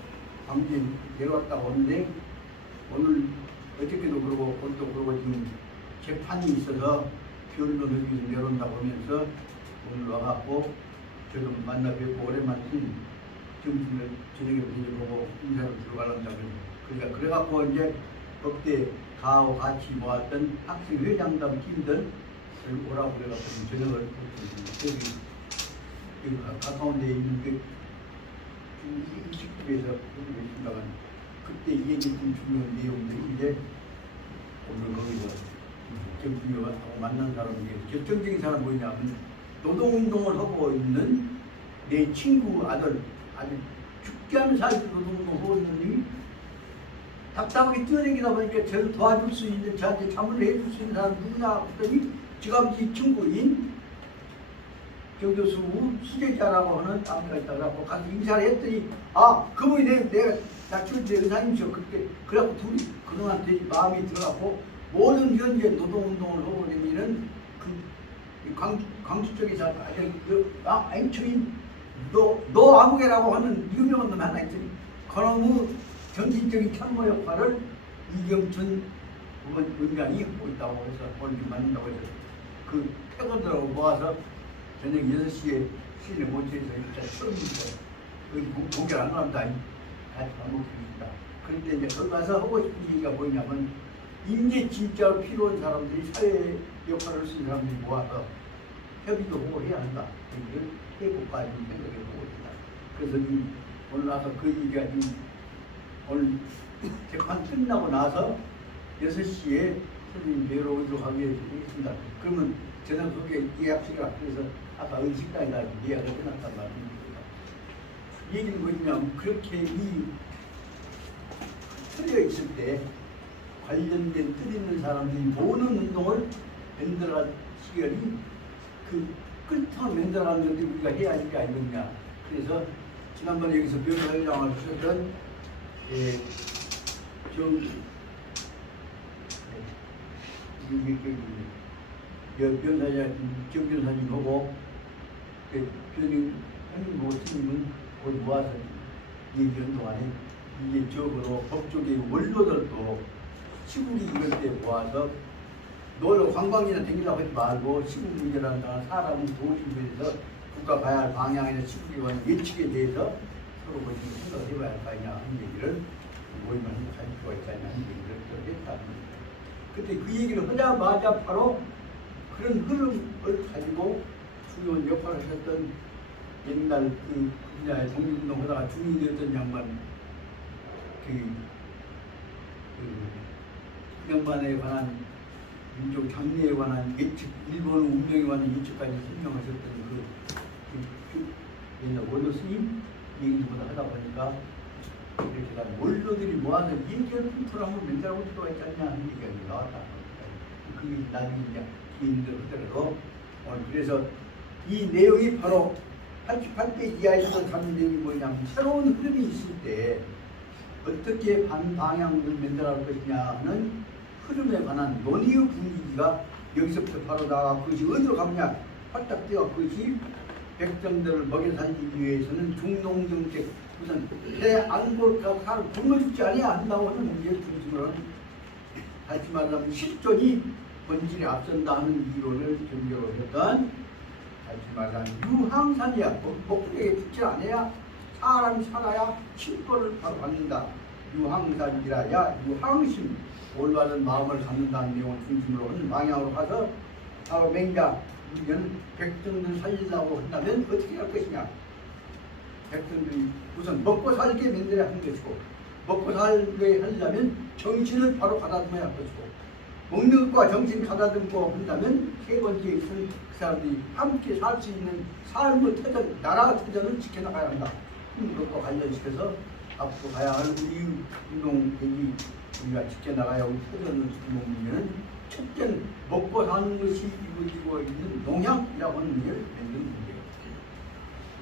광주에 내려왔다고 하는데 오늘 어저께도 그러고 오늘도 그러고 지금 재판이 있어서 변론을 위해서 내려온다고 하면서 오늘 와갖고 저도 만나 뵙고 오랜만에 점심을 저녁에 드려보고 인사를 들어가려고 그러니까 그래갖고 이제 법대 가하고 같이 모았던 학생 회장단 팀들 오라고 그래갖고 저녁을 여기 가까운 데에 있는 그 식집에서 있다가 그때 얘기했던 중요한 내용들이 이제 오늘 거기서 점심하고 만난 사람 중에 결정적인 사람 뭐냐면 노동운동을 하고 있는 내 친구 아들 아주 죽게 하는 사이에서 노동운동 하고 있는 놈이 답답하게 뛰어다니다 보니까 저를 도와줄 수 있는 저한테 자문을 해줄 수 있는 사람 누구냐 했더니 지가 이 친구인 정교수 수제자라고 하는 남자가 있다고 가서 인사를 했더니 그분이 내가 키울 때 의사님이셔 그렇게 그래갖고 둘이 그놈한테 마음이 들어갖고 모든 현재 노동운동을 하고 다니는 그 광주 쪽에서 앵초인 너 아무개라고 하는 유명한 놈 하나 있더니 그놈의 정신적인 참모 역할을 이경춘 원장이 하고 있다고 해서 오늘 만난다고 해서 그 패거들하고 모아서 저녁 6시에 시내 모처에서 일단 처음이니까 거기 공개를 안 합니다. 같이 밥 먹습니다. 그런데 이제 거기 가서 하고 싶은 얘기가 뭐냐면 이제 진짜로 필요한 사람들이 사회 역할을 쓰는 사람들이 모아서 협의도 하고 해야 한다. 이걸 해볼까 이런 생각을 하고 있다. 그래서 오늘 와서 그 얘기가 오늘 재판 끝나고 나서 6시에 선생님 뵈러 오도록 하겠습니다. 그러면 저는 그게 예약식이라 그래서 아까 의식당에다 예약을 해놨단 말입니다. 얘기는 뭐냐면 그렇게 이 틀려 있을 때 관련된 뜻 있는 사람들이 모든 운동을 만들어갈 시간이 그 끈탕 만들어가는 건데 우리가 해야 할 게 아니겠냐. 그래서 지난번에 여기서 변호사장을 하셨던 정 변호사님하고 변호사님 모스님은 곧 모아서 얘기한 동안에 이게 적으로 법조계 원로들도 시국이 이럴 때 모아서 놀러 관광이나 다니려고 하지 말고 시국 문제라는 사람을 도우기 위해서 국가 가야 할 방향이나 시국에 관한 예측에 대해서 서로 뭐 생각을 해봐야 할 거 아니냐 하는 얘기를 모임을 할 필요가 있지 않냐 하는 얘기를 했다. 그때 그 얘기를 하자마자 바로 그런 흐름을 가지고 중요한 역할을 하셨던 옛날 그 분야의 독립운동 하다가 중인이었던 양반 그 양반에 관한 민족 장래에 관한 예측, 일본 운명에 관한 예측까지 설명하셨던 그 옛날 원로 스님 얘기보다 하다 보니까 이렇게 다 원로들이 모아서 얘기를 컨트롤하면 맨날 필요가 있지 않냐 하는 얘기가 나왔다. 그게 나중에 이제 기인들 하더라도 그래서 이 내용이 바로 88대 이하에서 담는 내용이 뭐냐면 새로운 흐름이 있을 때 어떻게 반방향을 만들어갈 것이냐는 흐름에 관한 논의의 분위기가 여기서부터 바로 나와 그것이 어디로 가느냐 활짝 뛰어 그것이 백성들을 먹여 살리기 위해서는 중농정책 우선 내안 볼까 사람 굶어 죽지 않아야 한다고 하는 문제를 중심으로 다시 말하면 실존이 본질에 앞선다 하는 이론을 전제로 했던 다시 말하면 유항산이야 목적에 붙지 않아야 사람이 살아야 신권을 바로 갖는다. 유항산이라야 유항심 올바른 마음을 갖는다는 내용을 중심으로 하는 방향으로 가서 바로 맹자 우리는 백성들 살리려고 한다면 어떻게 할 것이냐. 백성들이 우선 먹고 살게 만들어야 하는 것이고 먹고 살게 하려면 정신을 바로 가다듬어야 할 것이고 먹는 것과 정신 가다듬고 한다면 세 번째 그 사람들이 함께 살 수 있는 삶의 터전, 나라 터전을 지켜나가야 한다. 그것과 관련시켜서 앞으로 가야 할 우리 운동이 우리가 지켜나가야 할 터전을 운동 문제는 첫째는 먹고 사는 것이 이루어지고 있는 농향이라고 하는 문제를 만드는 문제예요.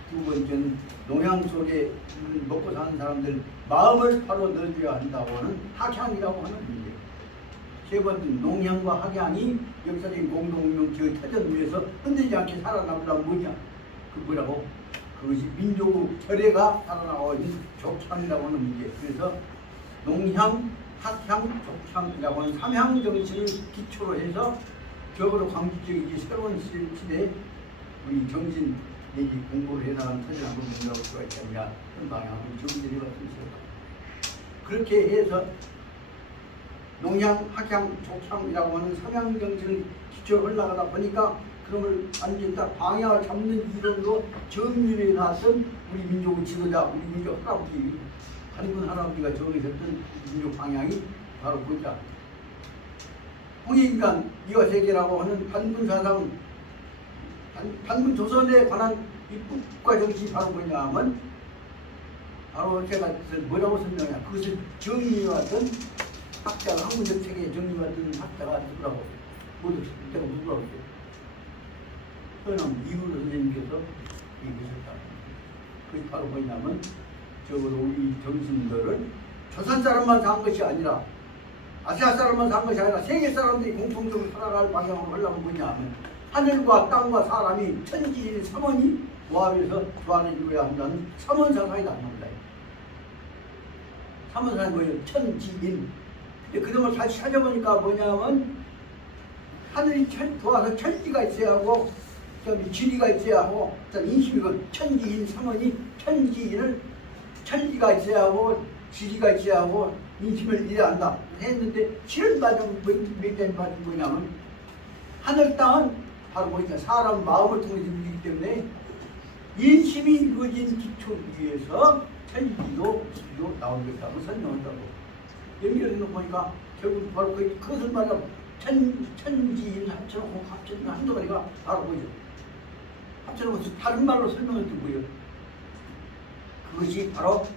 두 번째는 농향 속에 있는 먹고 사는 사람들 마음을 바로 넣어줘야 한다고 하는 학향이라고 하는 문제예요. 세 번째는 농향과 학향이 역사적인 공동운명체의 터전 위에서 흔들리지 않게 살아남으려면 뭐냐? 그 뭐라고? 그것이 민족의 결의가 살아나고 있는 족향이라고 하는 문제. 그래서 농향, 학향, 족향이라고 하는 삼향 정신을 기초로 해서 적어도 광주적이지 새로운 시대에 우리 정신 내지 공부를 해나가는 터전 한번 만들어볼 수가 있지 않냐 그런 방향으로 정신을 해봤습니다. 그렇게 해서 농향, 학향, 족향이라고 하는 삼향 정신을 기초로 올라가다 보니까 그러면 완전히 딱 방향을 잡는 이론으로 정립해 놨던 우리 민족의 지도자, 우리 민족 할아버지, 한군 할아버지가 정해졌던 민족 방향이 바로 뭐냐. 홍익인간 이화세계라고 하는 반군 사상, 반군 조선에 관한 이 국가 정신이 바로 뭐냐 하면 바로 제가 뭐라고 설명하냐. 그것을 정리해왔던 학자가 한국적 세계에 정리해왔던 학자가 누구라고 모두 내가 누구라고 했어요. 그럼 이후로 선생님께서 얘기하셨다. 그것이 바로 뭐냐면 적어도 우리 정신들을 조선 사람만 산 것이 아니라 아시아 사람만 산 것이 아니라 세계 사람들이 공통적으로 살아갈 방향으로 하려면 뭐냐 하면 하늘과 땅과 사람이 천지인 삼원이 조합해서 조화를 이루어야 한다는 삼원사상이 나옵니다. 삼원사상이 뭐예요? 천지인. 근데 그동안 다시 찾아보니까 뭐냐면 하늘이 도와서 천지가 있어야 하고 그다음에 지리가 있어야 하고 그다음에 인심이고 천지인 삼원이 천지인을 천지가 있어야 하고 지리가 지하고 인심을 이해한다 했는데 실은 과정 맹자님 말은 뭐냐면 하늘 땅은 바로 뭐냐 사람 마음을 통해 이루어지기 때문에 인심이 이루어진 기초 위에서 천지도 지리도 나온 것이라고 설명한다고. 연결해 놓고 보니까 결국 바로 그것을 말하면 천지인 합쳐놓고 합쳐놓은 한덩어리가 바로 뭐죠? 합쳐놓고 다른 말로 설명했던 거예요. 그것이 바로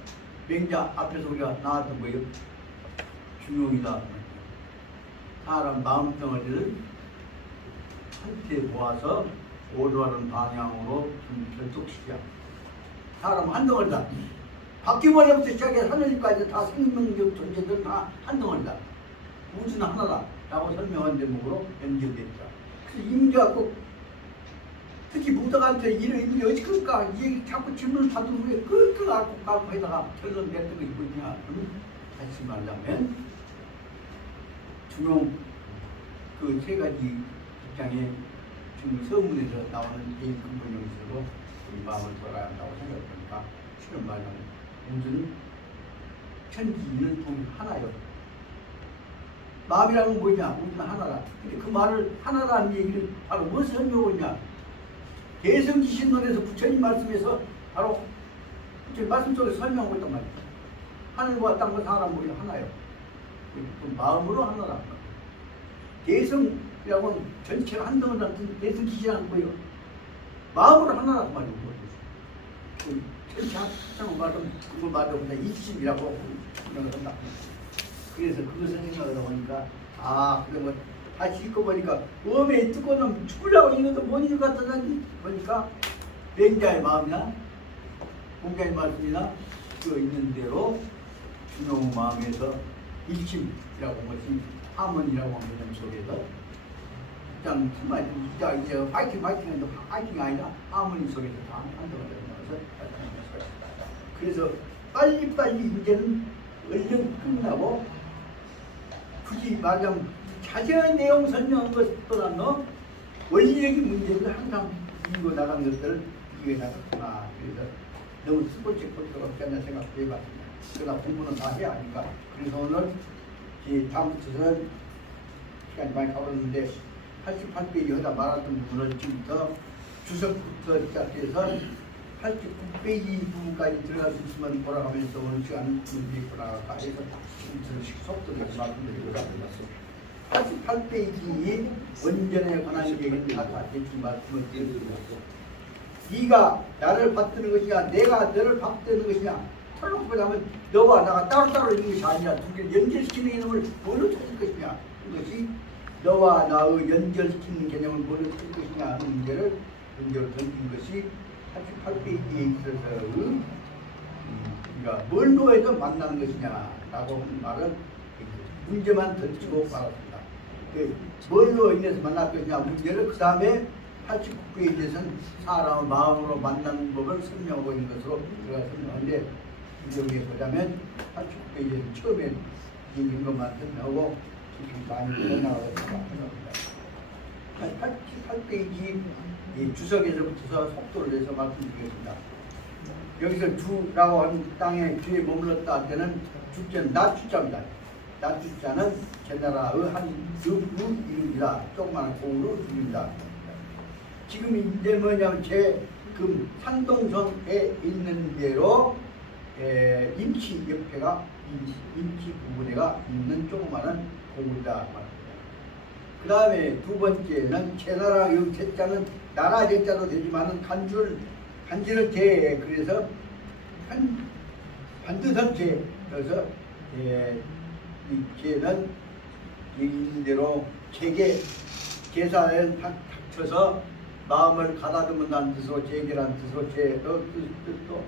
맹자 앞에서 우리가 나왔던 거예요. 중용이다. 사람 마음덩어리를 한테 모아서 오도하는 방향으로 결속시키자. 사람 한덩어리다. 바퀴벌레부터 시작해서 하늘까지 다 생명력 존재들 다 한덩어리다. 우주는 하나다. 라고 설명한 대목으로 연결됐다. 그래서 이 문제가 꼭 특히 무당한테 이름이 어찌 그럴까? 이 자꾸 질문을 받은 후에 끙끙 앓고 해다가 결론 냈던 것이 뭐냐? 다시 말하면 중용 그 세 가지 입장에 지금 서문에서 나오는 개인 근본 형식으로 우리 마음을 돌아야 한다고 생각하니까 실은 말하면 우주는 천지인을 통 하나요. 마음이라는 건 뭐냐? 우주는 하나다. 근데 그 말을 하나라는 얘기를 바로 무엇을 설명하고 있냐? 대성지신론에서 부처님 말씀에서 바로 부처님 말씀 속에서 설명하고 있단 말이에요. 하늘과 땅과 사람 모두 하나요. 그 마음으로 하나라. 대성이라고는 전체가 한덩어리라는 대성지신이라는 거예요. 마음으로 하나라고 말이에요. 그 전체 한덩어리 말하면 그걸 말하면 일심이라고 생각을 한다. 그래서 그것을 생각하다 보니까 그래 뭐 다시 읽어보니까 몸에 뜨거운 죽으려고 있는데 뭔 일 같다니 보니까 맹자의 마음이나 공자의 말씀이나 그 있는 대로 중용 마음에서 일심이라고 한 것이 하문이라고 하는 개념 속에서 일단 정말 이제 파이팅 하는데 파이팅이 아니라 하문이 속에서 다 한동안 나와서 그래서 빨리빨리 이제는 얼른 끝나고 굳이 말하자면 자세한 내용 설명한 것보다는 원리적인 문제를 항상 읽고 나간 것들을 이해 나갔구나. 그래서 너무 스포츠 것도 없지 않나 생각해 봤습니다. 그러나 공부는 다 해야 하니까. 그래서 오늘 다음부터는 시간이 많이 가버렸는데 88페이지 하다 말았던 부분을 지금부터 주석부터 시작해서 89페이지 부분까지 들어갈 수 있으면 돌아가면서 오늘 시간 문제 돌아갈까 해서 속도를 말씀드리고 있습니다. 88페이지 원전에 관한 얘기는 아까 대충 말씀을 드렸습니다. 네가 나를 받드는 것이냐 내가 너를 받드는 것이냐 털놓고 보자면 너와 나가 따로따로 있는 것이 아니라 두 개를 연결시키는 개념을 뭘로 찾을 것이냐 그것이 너와 나의 연결시키는 개념을 뭘로 찾을 것이냐 하는 문제를 문제로 던진 것이 88페이지에 있어서 우리가 뭘로 해서 만나는 것이냐라고 하는 말은 문제만 던지고 말았습니다. 뭘로 인해서 만날 것이냐 문제를 그 다음에 89페이지에서는 사람의 마음으로 만나는 법을 설명하고 있는 것으로 제가 설명하는데 여기에 보자면 89페이지에서 처음에 있는 것만 설명하고 깊이 많이 풀어나가겠습니다. 88페이지 주석에서부터 속도를 내서 말씀드리겠습니다. 여기서 주라고 하는 땅에 주에 머물렀다 할 때는 주자는 낮주자입니다. 낮주자는 제나라의 한 이름이다. 조그마한 공으로 줄입니다. 지금 이제 뭐냐면 그 상동성에 있는 대로 임치 옆에가 임치 부분에가 있는 조그마한 공이다. 그 다음에 두 번째는 제나라 이 제자는 나라 제자도 되지만은 간지를 제 그래서 반드선 제 그래서 이 제는 있는 대로 제사에 닥쳐서 마음을 가다듬는다는 뜻으로 제계라는 뜻으로 제도 뜻도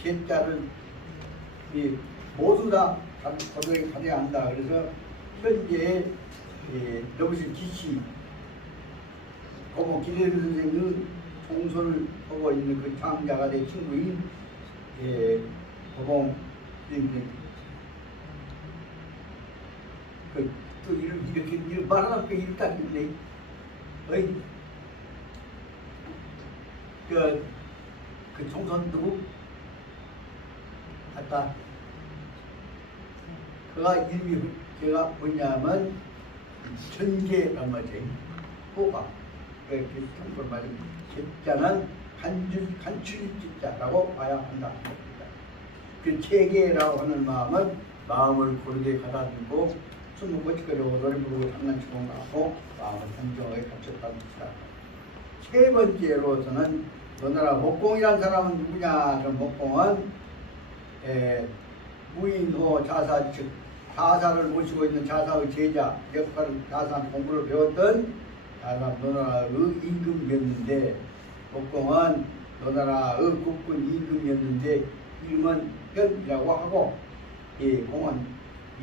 제자를 모두 다 거두에 가져야 한다. 그래서 현재 여기서 기시 기대는 선생은 총선을 하고 있는 그 장자가 내 친구인 고봉 또 이렇게 말하니까 이렇게 딱 있네. 그 총선 누구? 갔다 그가 이름이 제가 뭐냐면 전개란 말이죠. 호가. 그 참고로 말하면 제자는 간추리 제자라고 봐야 한다. 그 체계라고 하는 마음은 마음을 고르게 가다듬고 숨을 고치려고 노래 부르고 장난치고 하고 마음을 단정하게 갖췄다는 뜻이다. 세 번째로서는 너나라 목공이라는 사람은 누구냐? 그 목공은 무인호 자사 즉 자사를 모시고 있는 자사의 제자 역할을 자사 공부를 배웠던 자사 너나라의 임금이었는데 목공은 너나라의 국군 임금이었는데 이름은 현이라고 하고 이 공은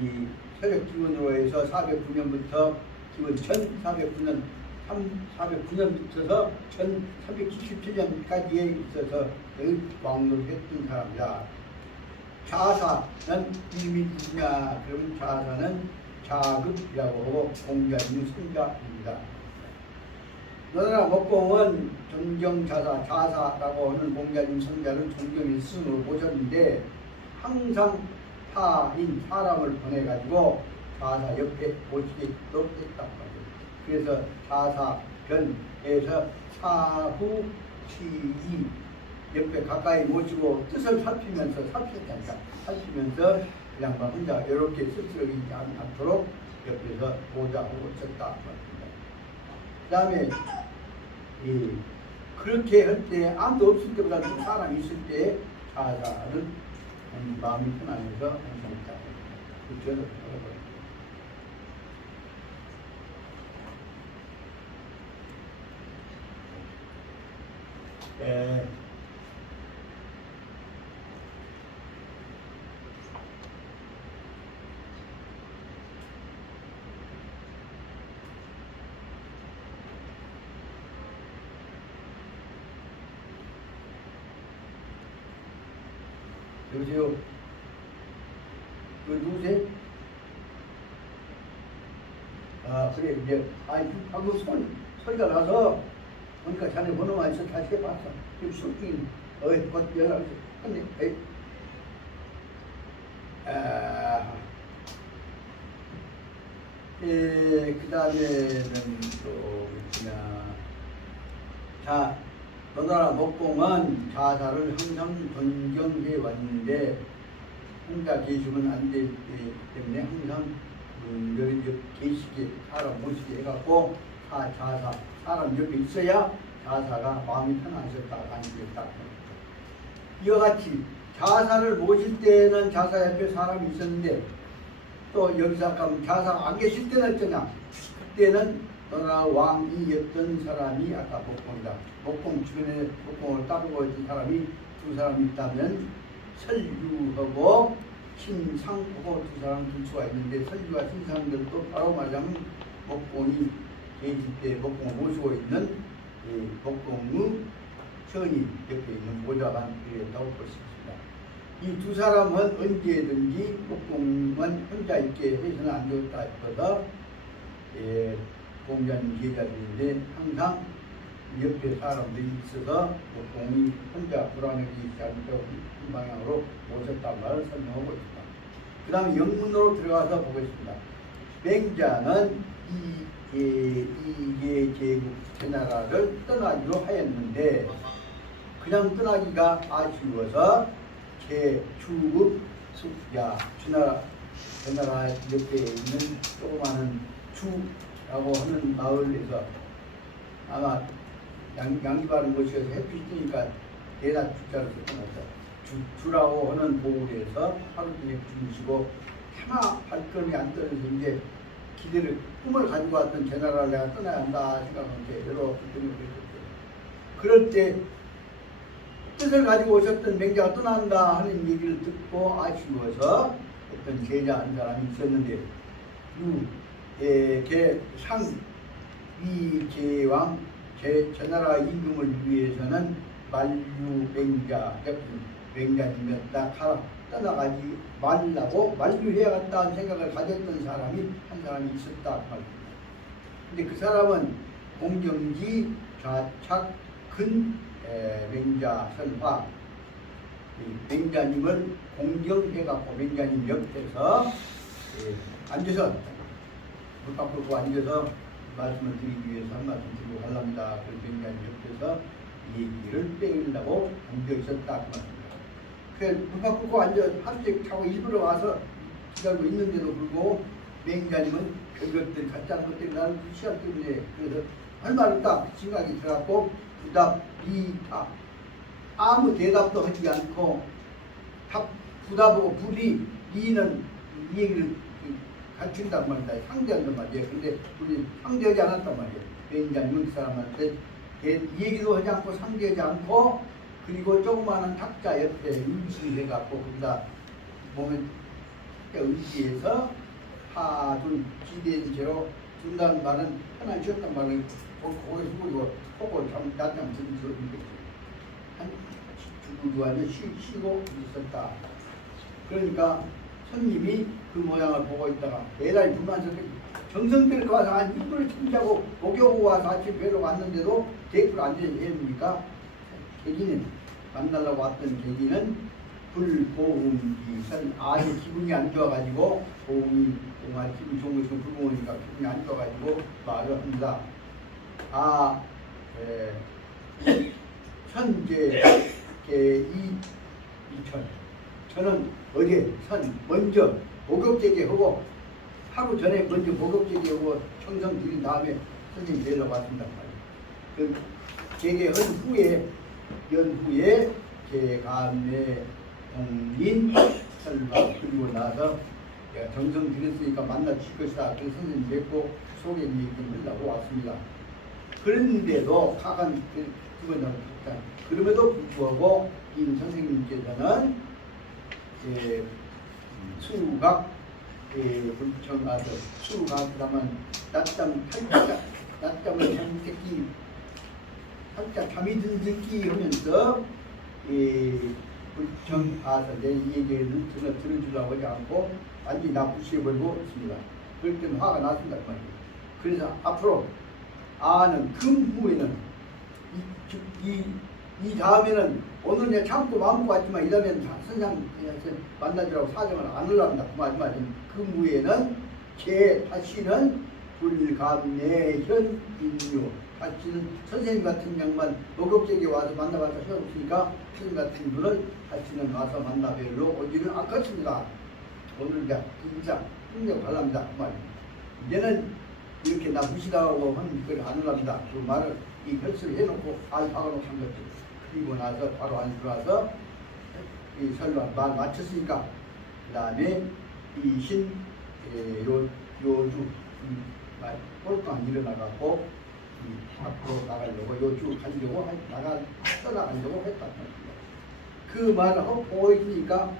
이 서력 기원으로 해서 409년부터 기원 1409년 409년부터서 1377년까지에 있어서 왕노를 했던 사람이다. 자사는 이름이 누구냐? 그러면 자사는 자급이라고 하고 공자님 손자입니다. 너나라 목공은 존경자사, 자사라고 하는 공자님 손자를 존경의 스승으로 모셨는데 항상 타인, 사람을 보내가지고 자사 옆에 모시도록 했단 말이에요. 그래서 자사변에서 사후, 치이 옆에 가까이 모시고 뜻을 살피면서 살피면서 양반 혼자 이렇게 스스로이지 않도록 옆에서 보좌하고 쳤다 말입니다. 그 다음에 그렇게 할 때 아무도 없을 때보다 좀 사람이 있을 때 자사는 마음이 편안해서 항상 있다. 그렇죠? 여보세요? 그 누구세요? 아 그래 이제 방금 소리가 나서 그러니까 자네 번호만 있어 다시 해봤어. 지금 술중 곧 연락을 근데 그 다음에는 또 뭐냐 자 너나라 목공은 자사를 항상 존경해 왔는데 혼자 계시면 안 되기 때문에 항상 여러 계시게 사람 모시게 해갖고 자사 사람 옆에 있어야 자사가 마음이 편안하셨다 안되겠다. 이와 같이 자사를 모실 때는 자사 옆에 사람이 있었는데 또 여기서 아까 자사가 안 계실 때는 어쩌냐 그때는 너나 왕이었던 사람이 아까 목공이다. 목공 주변에 목공을 따르고 있던 사람이 두 사람이 있다면 설유하고 신상하고 두 사람 둘 수가 있는데 설유와 신상들도 바로 말하자면 목공이 계실 때 목공을 모시고 있는 목공의 현이 옆에 있는 보좌관이었다고 볼 수 있습니다. 이 두 사람은 언제든지 목공만 혼자 있게 해서는 안 되겠다 싶어서 공자님 제자들인데 항상 옆에 사람들이 있어서 목공이 혼자 불안해지지 않도록 한 방향으로 모셨단 말을 설명하고 있습니다. 그 다음에 영문으로 들어가서 보겠습니다. 맹자는 이계 제국 제나라를 떠나기로 하였는데 그냥 떠나기가 아쉬워서 제주읍 숙야 제나라 옆에 있는 조그마한 주라고 하는 마을에서 아마 양지바른 곳에서 햇빛이 뜨니까 대낮 주자를 썼던 주라고 하는 보울에서 하루 종일 주무시고 하나 발걸음이 안 떨어져서 이제 기대를 꿈을 가지고 왔던 제나라를 내가 떠나야 한다 생각하는데 여러 불평을 했었어요. 그럴 때 뜻을 가지고 오셨던 맹자가 떠난다 하는 얘기를 듣고 아쉬워서 어떤 제자 한 사람이 있었는데 상위제왕 제나라 임금을 위해서는 만류맹자 맹자님이었다 하라 떠나가지 말라고 만류해야겠다는 생각을 가졌던 사람이 한 사람이 있었다 말입니다. 근데 그 사람은 공경지 좌착 근 맹자선화 맹자님을 공경해갖고 맹자님 옆에서 앉아서 물밥 끓고 앉아서 말씀을 드리기 위해서 한 말씀 드리고 가랍니다. 그래서 굉장히 옆에서 얘기를 빼려고 앉아 있었다 그 말입니다. 그래서 물밥 끓고 앉아 한식 차고 일부러 와서 기다리고 있는데도 불구하고 맹자님은 그것들 가짜는 것들이 나를 무시할 때문에 그래서 할 말을 딱 생각이 들어갖고 부답, 비답 아무 대답도 하지 않고 답, 부답하고 불이 이는 이 얘기를 갖춘단 말이다. 상대한단 말이에요. 근데 우리 상대하지 않았단 말이에요. 맹자님은 그 사람한테 이 얘기도 하지 않고 상대하지 않고 그리고 조그마한 탁자 옆에 의지해갖고 거기다 몸에 의지해서 하둘 기대인 채로 준다는 말은 하나 쉬었단 말은 고개 숙이고 속을 좀 낮잠 들은 거지. 한 주구도 아니고 쉬고 있었다. 그러니까 손님이 그 모양을 보고 있다가 대단히 불만스럽게 정성들 와서 한 이불을 챙자고 목욕하고 와서 아침 뵈러 왔는데도 데크를 앉아야 됩니까? 계기는 만나려고 왔던 계기는 불고음기선 아주 기분이 안 좋아가지고 고음이 정말 기분 좋은 것이 불고음이니까 기분이 안 좋아가지고 말을 합니다. 현재 이천 저는 어제 먼저 목욕제기 하고 하루 전에 먼저 목욕제기 하고 청성 드린 다음에 선생님 뵈러 왔습니다. 그 제게한 후에 연후에 제감내 공인 설마 그리고 나서 내가 정성 드렸으니까 만나 줄 것이다. 그래서 선생님 뵙고 소개 얘기 좀 하려고 왔습니다. 그런데도 각한 두번 그럼에도 불구하고 임 선생님께서는 수각 불청가서 수각하면 낮잠 탈자 낮잠을 잠듣기 살짝 잠이 든 듣기 하면서 불청가서 내 얘기를 들어주려고 하지 않고 완전히 나 무시해버리고 있습니다. 그럴 때는 화가 났습니다. 그 말이에요. 그래서 앞으로 아는 금 후에는 이 다음에는 오늘 내가 참고 마음 먹고 왔지만 이 다음에는 선생님 만나주라고 사정을 안 하려합니다. 그 말은 금 후에는 제 다시는 불감내현 인류 다시는 선생님 같은 양반 목욕제에 와서 만나봐서 해없으니까 선생님 같은 분을 다시는 와서 만나뵈러 오지는 않겠습니다. 오늘 이제 인사 흥력 바랍니다. 그 말입니다. 이제는 이렇게 나 무시당하고 하는 걸 안 하랍니다. 그 말을 이 결실을 해놓고 박아놓고 한 거죠. 그리고 나서 바로 안에 들어와서 이 설마 말 마쳤으니까 그 다음에 이신 요주 꼴빵 일어나갖고 앞으로 나가려고 요주 가려고 떠나가려고 했단 말입니다. 그 말을 하고 보고 있으니까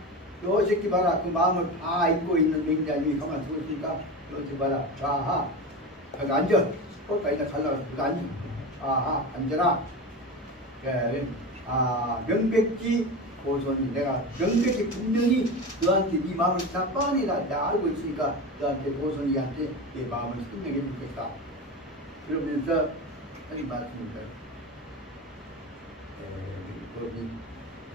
요 새끼 봐라 그 마음을 다 잊고 있는 맹자님이 가만 두고 있으니까 요 새끼 봐라 자하 거기 앉아 꼴빵이나 가려고 거기 앉아 아하 앉아라 명백지 고손이 내가 명백히 분명히 너한테 네 마음을 다 뻔히 다 알고 있으니까 너한테 고손이한테 내 마음을 설명해 주겠다. 그러면서 하는 말씀입니다.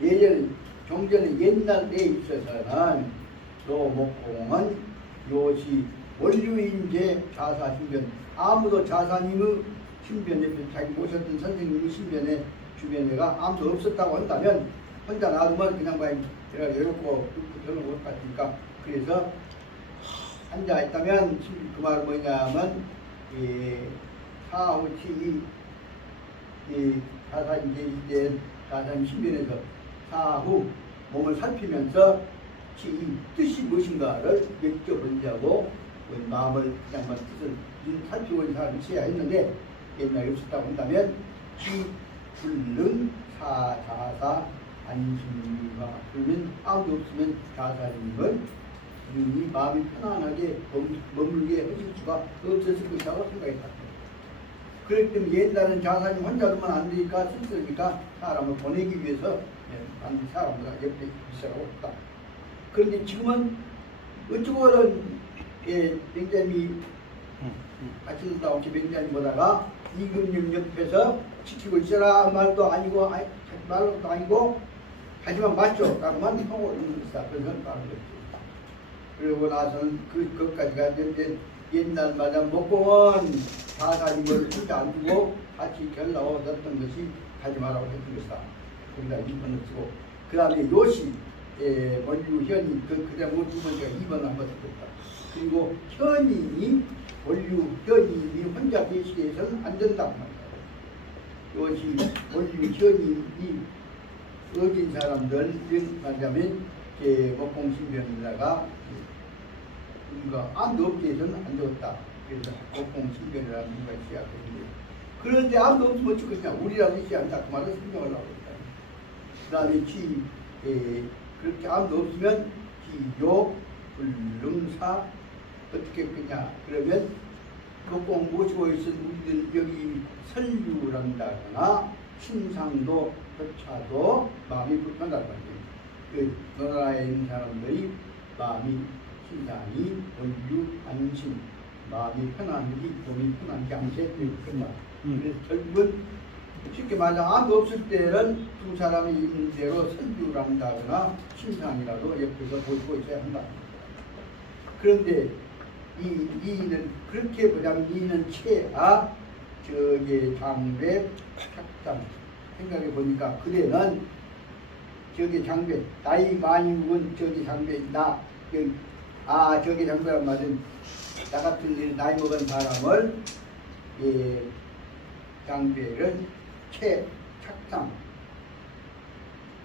예전 종전의 옛날 때에 있어서는 노목공은 요시 원류인제 자사신변 아무도 자사님의 신변 옆에 자기 모셨던 선생님의 신변에 주변에가 아무도 없었다고 한다면 혼자 놔두면 그냥 내가 외롭고 별로 못 같으니까 그래서 앉아 있다면 그 말은 뭐냐면 사후치 이 자사님 제시된 자사님 신변에서 사후 몸을 살피면서 이 뜻이 무엇인가를 여쭤보자고 마음을 그냥 뜻을 살피고 있는 사람이 있어야 했는데 옛날에 없었다고 한다면 이 불능 사자사 안심과 그러면 아무도 없으면 자사님을 이 마음이 편안하게 머물게 하실 수가 없었을 것이라고 생각했다. 그렇기 때문에 옛날에는 자사님 혼자 두면 안 되니까 쓸쓸하니까 사람을 보내기 위해서 사람보다 옆에 있으라고 했다. 그런데 지금은 어쩌고는 맹자님이 같이 있다고 맹자님 보다가 임금님 옆에서 지키고 있어라 말도 아니고 말도 아니고 하지만 맞죠? 까만 형을 있는 것이다. 그래서 말을 했죠. 그러고 나서는 그것까지가 이제 옛날마다 목공은 사사님을 혼자 안 두고 같이 결나와 얻었던 것이 가지 말라고 했던 것이다. 거기다 2번을 쓰고 그 다음에 요시 원류현이 그다음 두 번째가 2번 한번 썼다. 그리고 현인이 원류현인이 혼자 계시해서는 안 된다고 말이야. 요시 원류현인이 어진 사람들 말하자면 목공신변에다가 뭔가 아무도 없게 해서는 안 되었다. 그래서 목공신변이라는 뭔가 시작했는데 그런데 아무도 없으면 어쩔 것이냐. 우리라도 있어야 한다. 그 말을 설명하려고 했다. 그 다음에 그렇게 아무도 없으면 기요, 불능사 어떻게 했겠냐. 그러면 목공 모시고 있은 우리들 여기 설류란다거나 신상도 교차도 마음이 불편하단 말이에요. 그 나라에 있는 사람들이 마음이 신상이 원유 안심 마음이 편한지 몸이 편한지 암세 그런 말. 그래서 결국은 쉽게 말하면 아무도 없을 때는 두 사람이 있는 대로 설교를 한다거나 신상이라도 옆에서 보시고 있어야 한다. 그런데 이는 그렇게 보자면 이는 최하 저기 장배 착장 생각해 보니까 그대는 저기 장배 나이 많이 먹은 저기 장배 저기 장배란 말은 나 같은 나이 먹은 사람을 장배를 착상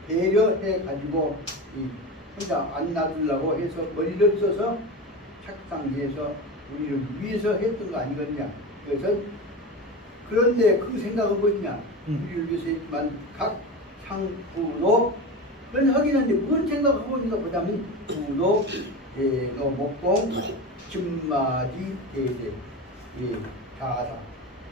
배려해 가지고 혼자 안 놔두려고 해서 머리를 써서 착상해서 우리를 위해서 했던 거 아니겠냐. 그래서 그런데 그 생각은 뭐냐. 우리를 위해서 했지만 각 상부로 그런 하기는 뭔 생각하고 있는가 보자면 부도 목공 진마지 대대 자사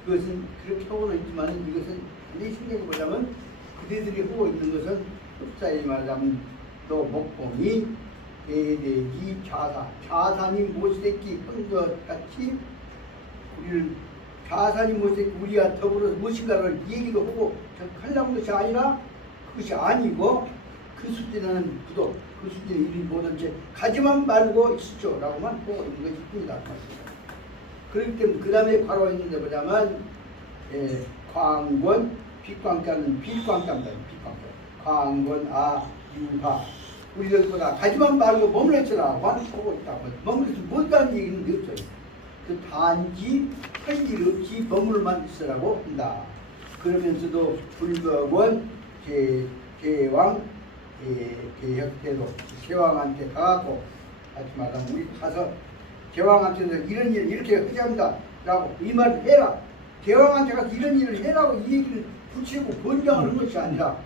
그것은 그렇게 하고는 있지만 이것은 이 생각해 보자면 그대들이 하고 있는 것은 흡사히 말하자면 또 목공이 대대기 자산이 못됐기 한 것 같이 우리를 자산이 못됐기 우리가 더불어서 무엇인가를 얘기도 하고 하려는 것이 아니라 그것이 아니고 그 수준에는 부도 그 수준에 이르지 못한 채 가지만 말고 있죠 라고만 보고 있는 것이 뿐이다. 그렇기 때문에 그 다음에 바로 있는데 보자면 광권 빛광자는 빛광자입니다. 광권 유화 우리들보다 가지만 말고 머물렀으라고 보고 있다고. 머물렀으면 못하는 얘기는 없어요. 그 단지 할 일 없이 머물만 있으라고 한다. 그러면서도 불법은 제왕 개혁대도 제왕한테 가갖고 하지 마라. 우리 가서 제왕한테서 이런 일 이렇게 하지 한다 라고 이 말을 해라. 제왕한테 가서 이런 일을 해라고 이 얘기를 붙이고 번장을 하는 것이 아니라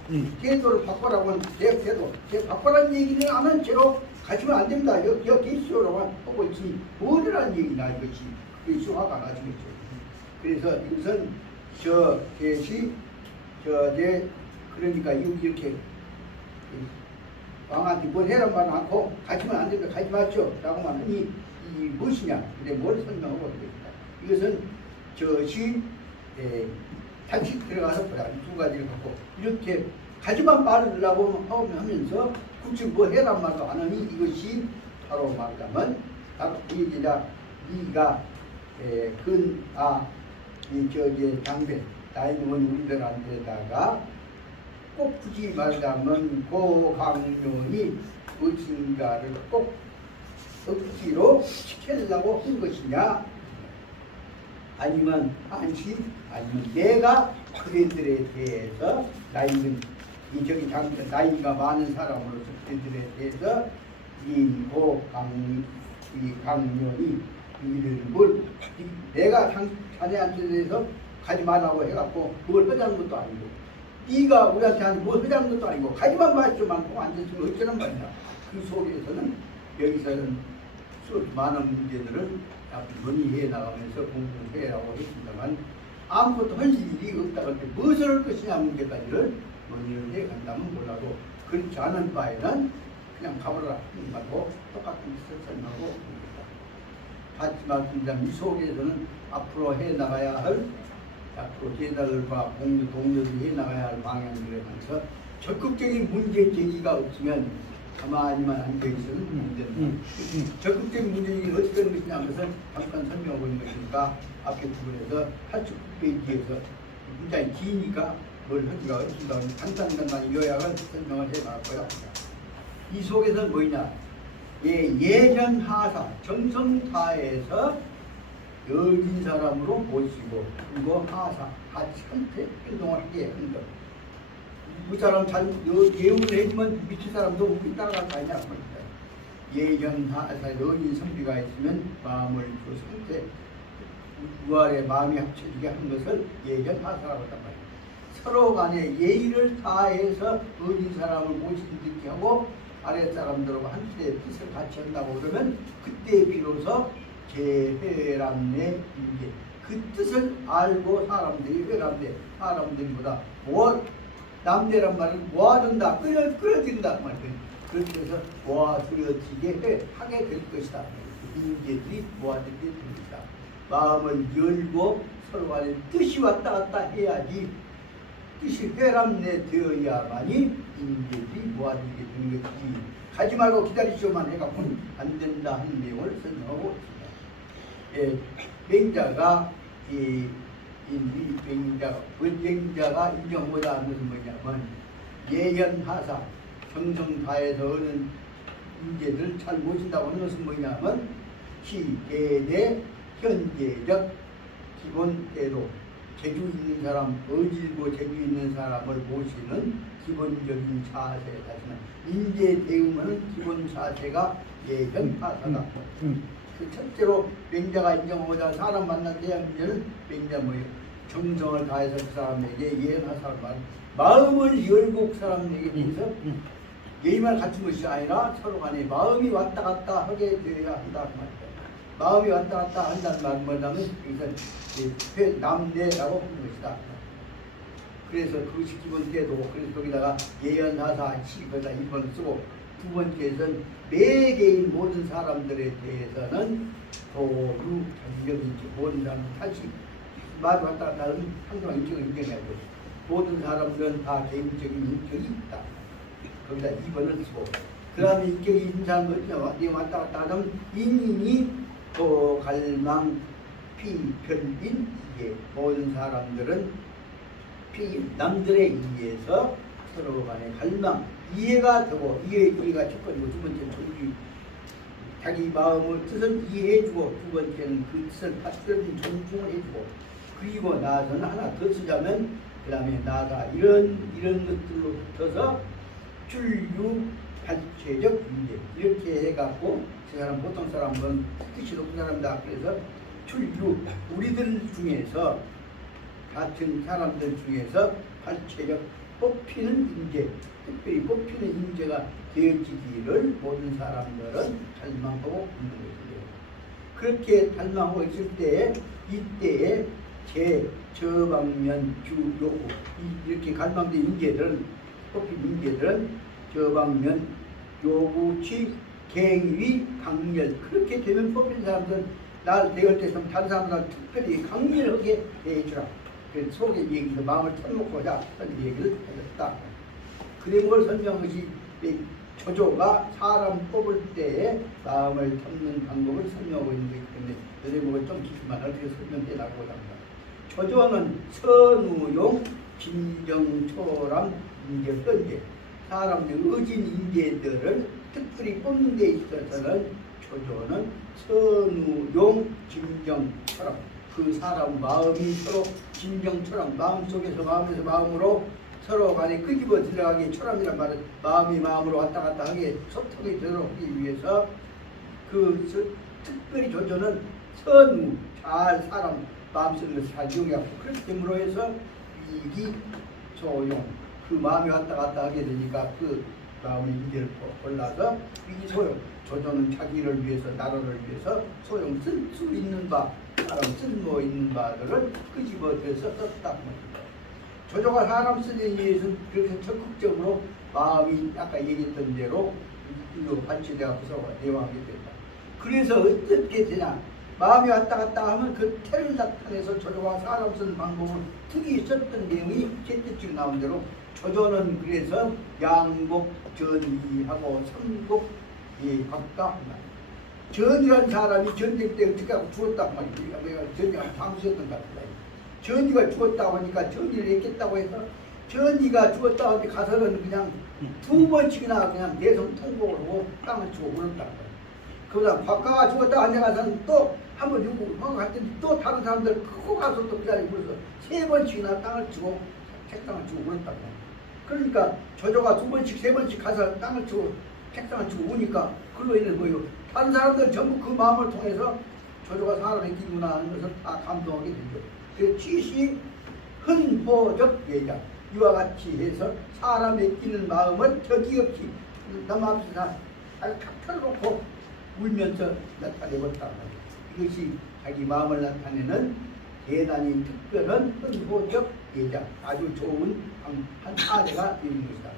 태도를 바꿔라고 하는 태도 바꿔라는 얘기는 안 한 채로 가시면 안 됩니다. 여기 계시오라고 하고 있지 뭐라는 얘기나 이것이 그게 수화가 나중이죠. 그래서 이것은 그러니까 이렇게 왕한테 뭘 해란 말은 않고 가시면 안 됩니다. 가지 마시오 라고만 하니 이 무엇이냐. 근데 뭘 설명하고 있습니까? 이것은 다시 들어가서 보자. 두 가지를 갖고 이렇게 가지만 말으려고 하면서 굳이 뭐 해란 말도 안 하니 이것이 바로 말하자면 바로 이 얘기다. 네가 장배 나이 먹은 우리들한테다가 꼭 굳이 말하자면 고강론이 무엇인가를 꼭 억지로 시키려고 한 것이냐 아니면 내가 그들에 대해서 나이가 많은 사람으로서 그들에 대해서 강론이 이를 내가 자네한테 대해서 가지 말라고 해갖고 그걸 하자는 것도 아니고 네가 우리한테 뭐 하자는 것도 아니고 가지만 마시지만 안 됐으면 어쩌란 말이야. 그 속에서는 여기서는 많은 문제들을 논의해 나가면서 공부해라고 했습니다만 아무것도 할 일이 없다고 할 때 무엇을 할 것이냐 문제까지를 논의를 해 간다면 몰라도 그렇지 않은 바에는 그냥 가버라 하는 말고 똑같은 것을 설명하고 있습니다. 같이 말씀드리자면 이 속에서는 앞으로 해 나가야 할 앞으로 제자들과 동료들이 해 나가야 할 방향들에 관해서 적극적인 문제 제기가 없으면 가만히만 앉아있으면 안 된다. 적극적인 문제는 어떻게 되는 것이냐 하는 것을 잠깐 설명하고 있는 것이니까 앞에 부분에서 89페이지에서 굉장히 기니까 뭘 하기가 어렵습니다. 간단한 요약을 설명을 해봤고요. 이 속에서 뭐냐? 예전 하사 정성타에서 여진 사람으로 모시고 그리고 하사 같이 한테 행동을 하게 하는 것. 그 사람 잘 예우를 해주면 밑에 사람도 우리 따라갈 거 아니냐 말입니다. 예전 하사 여진 선비가 있으면 마음을 그 상태 우아래 마음이 합쳐지게 한 것을 예전 하사라고 한단 말이에요. 서로 간에 예의를 다해서 어진 사람을 모시게 하고 아랫사람들하고 한때 뜻을 같이 한다고 그러면 그때 비로소 제회람내 인계 그 뜻을 알고 사람들이 회람내 사람들보다 남대란 말은 모아둔다 끌어들인다 말이에요. 그렇게 해서 모아들여지게 하게 될 것이다. 인계들이 모아들게 됩니다. 마음을 열고 서로 간에 뜻이 왔다 갔다 해야지 뜻이 회람내 되어야만이 인계들이 모아들게 되는 것이지 가지 말고 기다리시오만 해갖고는 안 된다 하는 내용을 설명하고 있습니다. 맹자가 맹자가 인정하고자 하는 것은 뭐냐면 예현하사 정성다해서 어느 인재들 잘 모신다고 하는 것은 뭐냐면 시대대 현재적 기본대로 재주 있는 사람, 어질고 재주 있는 사람을 모시는 기본적인 자세, 하지만 인재 대응하는 기본 자세가 예현하사다. 그 첫째로 맹자가 인정하고자 사람 만날 때의 문제는 맹자 뭐예요? 정성을 다해서 그 사람에게 예현하사를 말 마음을 열고 그 사람에게 대해서 예의만 갖춘 것이 아니라 서로 간에 마음이 왔다 갔다 하게 되어야 한다 그 말이에요. 마음이 왔다 갔다 한다는 말은 뭐냐면 여기서 남대라고 하는 것이다. 그래서 그것이 기본때도 그래서 거기다가 예언하사 거기다 1번 쓰고 두 번째에서는 매개인 모든 사람들에 대해서는 도루 전적인 모든 사람은 다시 말 왔다 갔다 하는 항상 인격을 인정해야 되고 모든 사람들은 다 개인적인 인격이 있다. 거기다 2번을 쓰고 그 다음에 인격이 있는 사람은 왔다 갔다 하면 인인이 또 갈망 피편인 이해 모든 사람들은 남들에 의해서 서로 간에 갈망 이해가 되고 이해가 첫 번째고 두 번째는 자기 마음의 뜻을 이해해주고 두 번째는 그 뜻을 받들은 존중을 해주고 그리고 나서는 하나 더 쓰자면 그 다음에 나가 이런 것들로 붙어서 출유 발체적 문제 이렇게 해갖고 그 사람 보통 사람은 뜻이 높은 사람이다. 그래서 출유 우리들 중에서 같은 사람들 중에서 발체적 뽑히는 인재 특별히 뽑히는 인재가 되어지기를 모든 사람들은 갈망하고 있는 것이에요. 그렇게 갈망하고 있을 때 이때에 저방면 주요구 이렇게 갈망된 인재들은 뽑힌 인재들은 저방면 요구치 갱위 강렬 그렇게 되면 뽑힌 사람들은 나를 대할 때 다른 사람들은 특별히 강렬하게 대해주라. 그 속에 얘기해서 마음을 털어놓고자 하는 얘기를 해줬다. 그런 걸 설명한 것이 조조가 사람 뽑을 때에 마음을 털는 방법을 설명하고 있는 것이기 때문에 이 대목을 좀 깊이만 어떻게 설명해 나가고자 합니다. 조조는 선우용 진정초람 인재 현재 사람들 의진 인재들을 특별히 뽑는 데 있어서는 조조는 선우용 진정초람 그 사람 마음이 서로 진정처럼 마음속에서 마음에서 마음으로 서로 간에 끄집어 들어가게 처럼이란 말은 마음이 마음으로 왔다 갔다 하게 소통이 되도록 하기 위해서 특별히 조조는 선우 잘 사람 마음 쓰는 것을 잘 이용하고 그렇게 됨으로 해서 이기 소용 그 마음이 왔다 갔다 하게 되니까 그 마음의 인재를 골라서 이기 소용 조조는 자기를 위해서 나라를 위해서 소용 쓸 수 있는 바 사람 쓸모 있는 바들을 끄집어내서 썼다. 조조가 사람 쓰는 일에서는 그렇게 적극적으로 마음이 아까 얘기했던 대로 이거 발치되어서 대화하게 된다. 그래서 어떻게 되냐? 마음이 왔다 갔다 하면 그 태를 나타내서 조조가 사람 쓰는 방법을 특히 썼던 내용이 제때쯤 나온 대로 조조는 그래서 양곡 전이하고 삼곡이 각각 전이라는 사람이 전쟁 때 어떻게 하고 죽었단 말이야. 내가 전이가 방수였던 것 같다. 전이가 죽었다고 하니까 전이를 했겠다고 해서 전이가 죽었다고 하니 가서는 그냥 두 번씩이나 그냥 내성 통곡을 하고 땅을 치고 울었단 말이야. 그러다 박가가 죽었다고 하니 가서는 또 한 번 죽고 갔더니 또 다른 사람들 크고 가서 또 그 자리에 울어서 세 번씩이나 땅을 치고 책상을 치고 울었단 말이야. 그러니까 조조가 두 번씩 세 번씩 가서 땅을 치고 책상을 치고 우니까 그걸로 인해 뭐예요? 다른 사람들 전부 그 마음을 통해서 조조가 사람의 기구나 하는 것을 다 감동하게 되죠. 그 취시 흔호적 예자 이와 같이 해서 사람의 끼는 마음을 격이 없이 남앞에서 아주 탁 펴놓고 울면서 나타내었다. 이것이 자기 마음을 나타내는 대단히 특별한 흔호적 예자 아주 좋은 한 사례가 되는 것이다.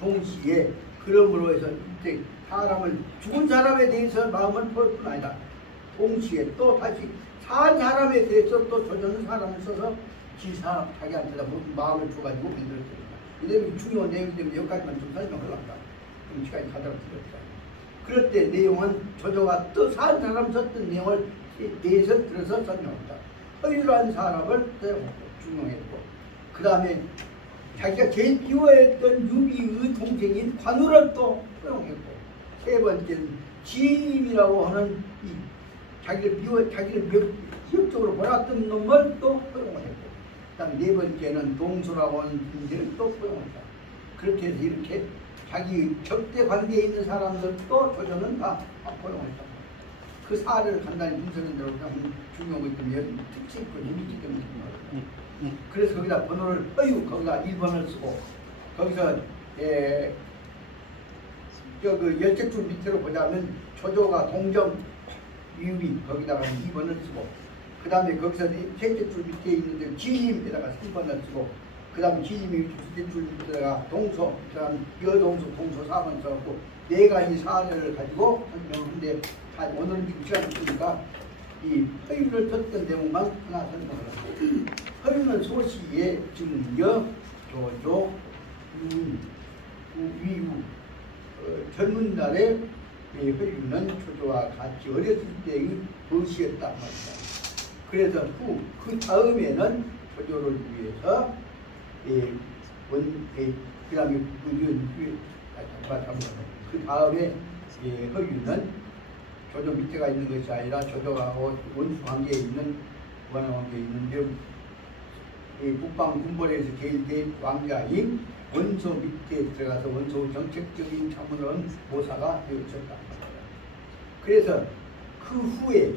동시에 그러므로 해서 이제 사람을 죽은 사람에 대해서 마음을 풀 뿐 아니다. 동시에 또 다시 산 사람에 대해서 또 조조는 사람을 써서 지사 자기한테다 모든 마음을 줘가지고 만들었습니다. 이런 중요한 내용이 때문에 여기까지만 좀 설명을 합니다. 그럼 시간이 가도록 되겠다. 그럴 때 내용은 조조가 또 산 사람 썼던 내용을 대해서 들어서 설명합니다. 허유라는 사람을 중용했고 그 다음에 자기가 제일 미워했던 유비의 동생인 관우를 또 포용했고 세 번째는 지임이라고 하는 이 자기를 기업적으로 몰았던 놈을 또 포용을 했고 그다음 네 번째는 동수라고 하는 분들을 또 포용했다. 그렇게 해서 이렇게 자기 적대 관계에 있는 사람들도 조조는 다 포용했다. 그 사례를 간단히 분석한 대로 그냥 중요한 거 있다면 특징 그 힘이기 때문에 그래서 거기다 번호를 거기다 1번을 쓰고 거기서 그 열책줄 밑으로 보자면 조조가 동정 유비 거기다가 2번을 쓰고 그 다음에 거기서 셋째 줄 밑에 있는데 지임에다가 3번을 쓰고 그 다음에 지임이 둘째 줄 밑에다가 동서 그 다음 여동서 동서 4번 써갖고 네 가지 사례를 가지고 설명하는데 오늘은 지금 시간이 없으니까 이 허유를 썼던 내용만 하나 설명을 하고 허유는 소시의 증여, 조조, 위우 젊은 날에 허유는 조조와 같이 어렸을 때의 것이었단 말이다. 그래서 그 다음에는 조조를 위해서 그 다음에 그 다음에 허유는 조조 밑에가 있는 것이 아니라 조조가 원수 관계에 있는 원한 관계에 있는데 북방 군벌에서 제일 왕자인 원소 밑에 들어가서 원소 정책적인 자문은 모사가 되었었다. 그래서 그 후에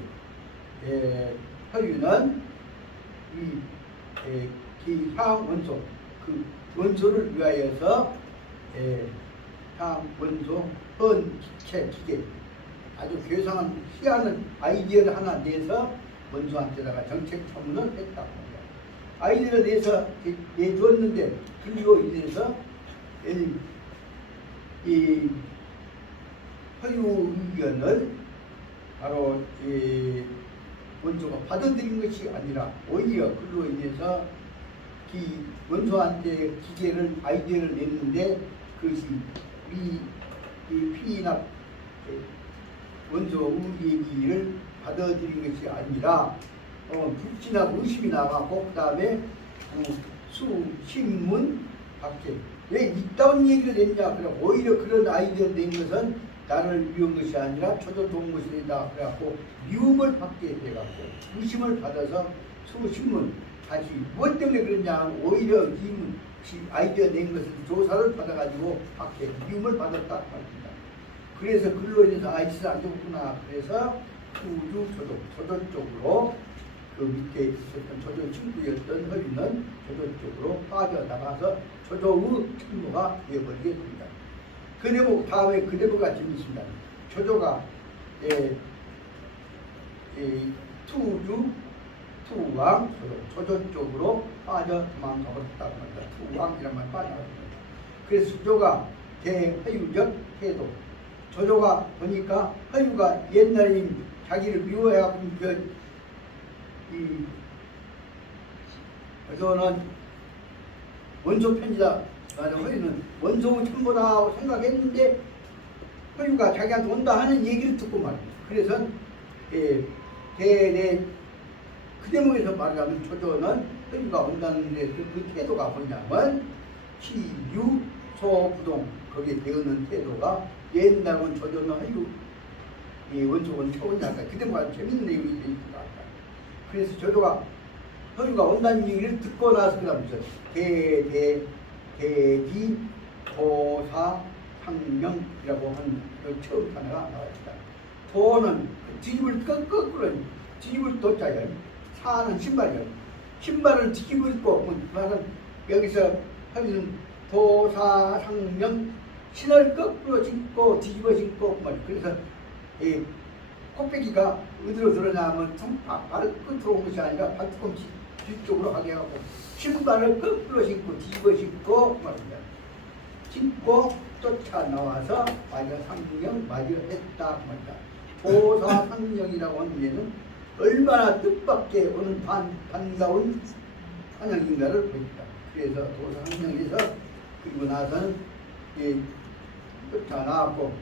허유는 이 향원소 그 원소를 위하여서 향원소 헌기체 기계 아주 괴상한 희한한 아이디어를 하나 내서 원수한테다가 정책 자문을 했다고 합니다. 아이디어를 내주었는데 그리고 인해서 이 허유 의견을 바로 원소가 받아들인 것이 아니라 오히려 그로 인해서 원소한테 기계를 아이디어를 냈는데 그것이 이 피납 원소 얘기를 받아들인 것이 아니라 불신하고 의심이 나가고 그 다음에 수신문 박제 왜 이따운 얘기를 냈냐 그래 오히려 그런 아이디어를 낸 것은 나를 미운 것이 아니라 조조 좋은 것이 된다 그래갖고 미움을 받게 돼갖고 의심을 받아서 수신문 다시 무엇 때문에 그랬냐 오히려 이 아이디어 낸 것을 조사를 받아가지고 받게 미움을 받았다 말입니다. 그래서 그걸로 인해서 아이디어가 안 좋구나 그래서 우주 조조 쪽으로 그 밑에 있었던 조조 친구였던 허리는 조조 쪽으로 빠져나가서 조조의 친구가 되어버리게 됩니다. 그 대목 다음에 그 대목가 재밌습니다. 조조가 투왕 조조 쪽으로 빠져 도망가버렸다고 합니다. 투왕이란 말 빠져나갑니다. 그래서 조조가 대허유적 태도 조조가 보니까 허유가 옛날에 자기를 미워해갖고 조조는 원소 편지다 나는 허유는 원소의 참모라고 생각했는데 허유가 자기한테 온다 하는 얘기를 듣고 말이야. 그래서 대내 그 대목에서 말하자면 조조는 허유가 온다는 데 그 태도가 뭐냐면 치유 소부동 거기에 배우는 태도가 옛날은 조조는 허유 이 원소는 처음이니까 그 대목 아주 재밌는 내용이 있습니다. 그래서 조조가 허유가 온다는 얘기를 듣고 나서 그 다음에 대기 도사 상명이라고 하는 그 처음 단어가 나왔습니다. 도는 뒤집을 거꾸로 뒤집을 도자예요. 사는 신발이에요. 신발을 뒤집고 말은 여기서 하는 도사 상명 신을 거꾸로 신고 뒤집어 신고 말 그래서 이 꼭대기가 어디로 들어가면 발 끝으로 온 것이 아니라 발뒤꿈치 뒤쪽으로 하게 하고 신발을 거꾸로 신고 뒤집어 신고 말입니다. 신고 쫓아 나와서 마지막 상명 맞이를 했다 말이다. 도사 상명이라고 하는 얘는 얼마나 뜻밖의 오는 반가운 환영인가를 보입니다. 그래서 도사 상명에서 그리고 나서는 쫓아 나왔고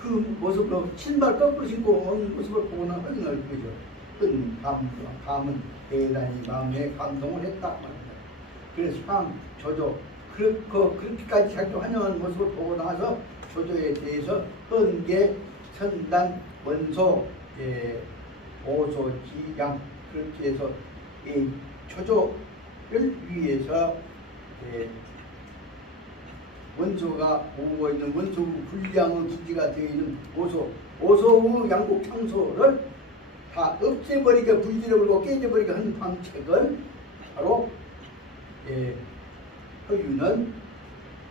그 모습으로 신발 거꾸로 신고 온 모습을 보고는 확인을 보죠. 감은 대단히 마음에 감동을 했다 말입니다. 그래서 참 조조 그렇게까지 자기 환영한 모습을 보고 나서 조조에 대해서 헌계 선단 원소 오소지양 그렇게 해서 이 조조를 위해서 원소가 보고 있는 원소 불량의 기지가 되어 있는 오소의 양국 창소를 다 없애버리게 불질러버리고 깨져버리게 한 방책을 바로 허유는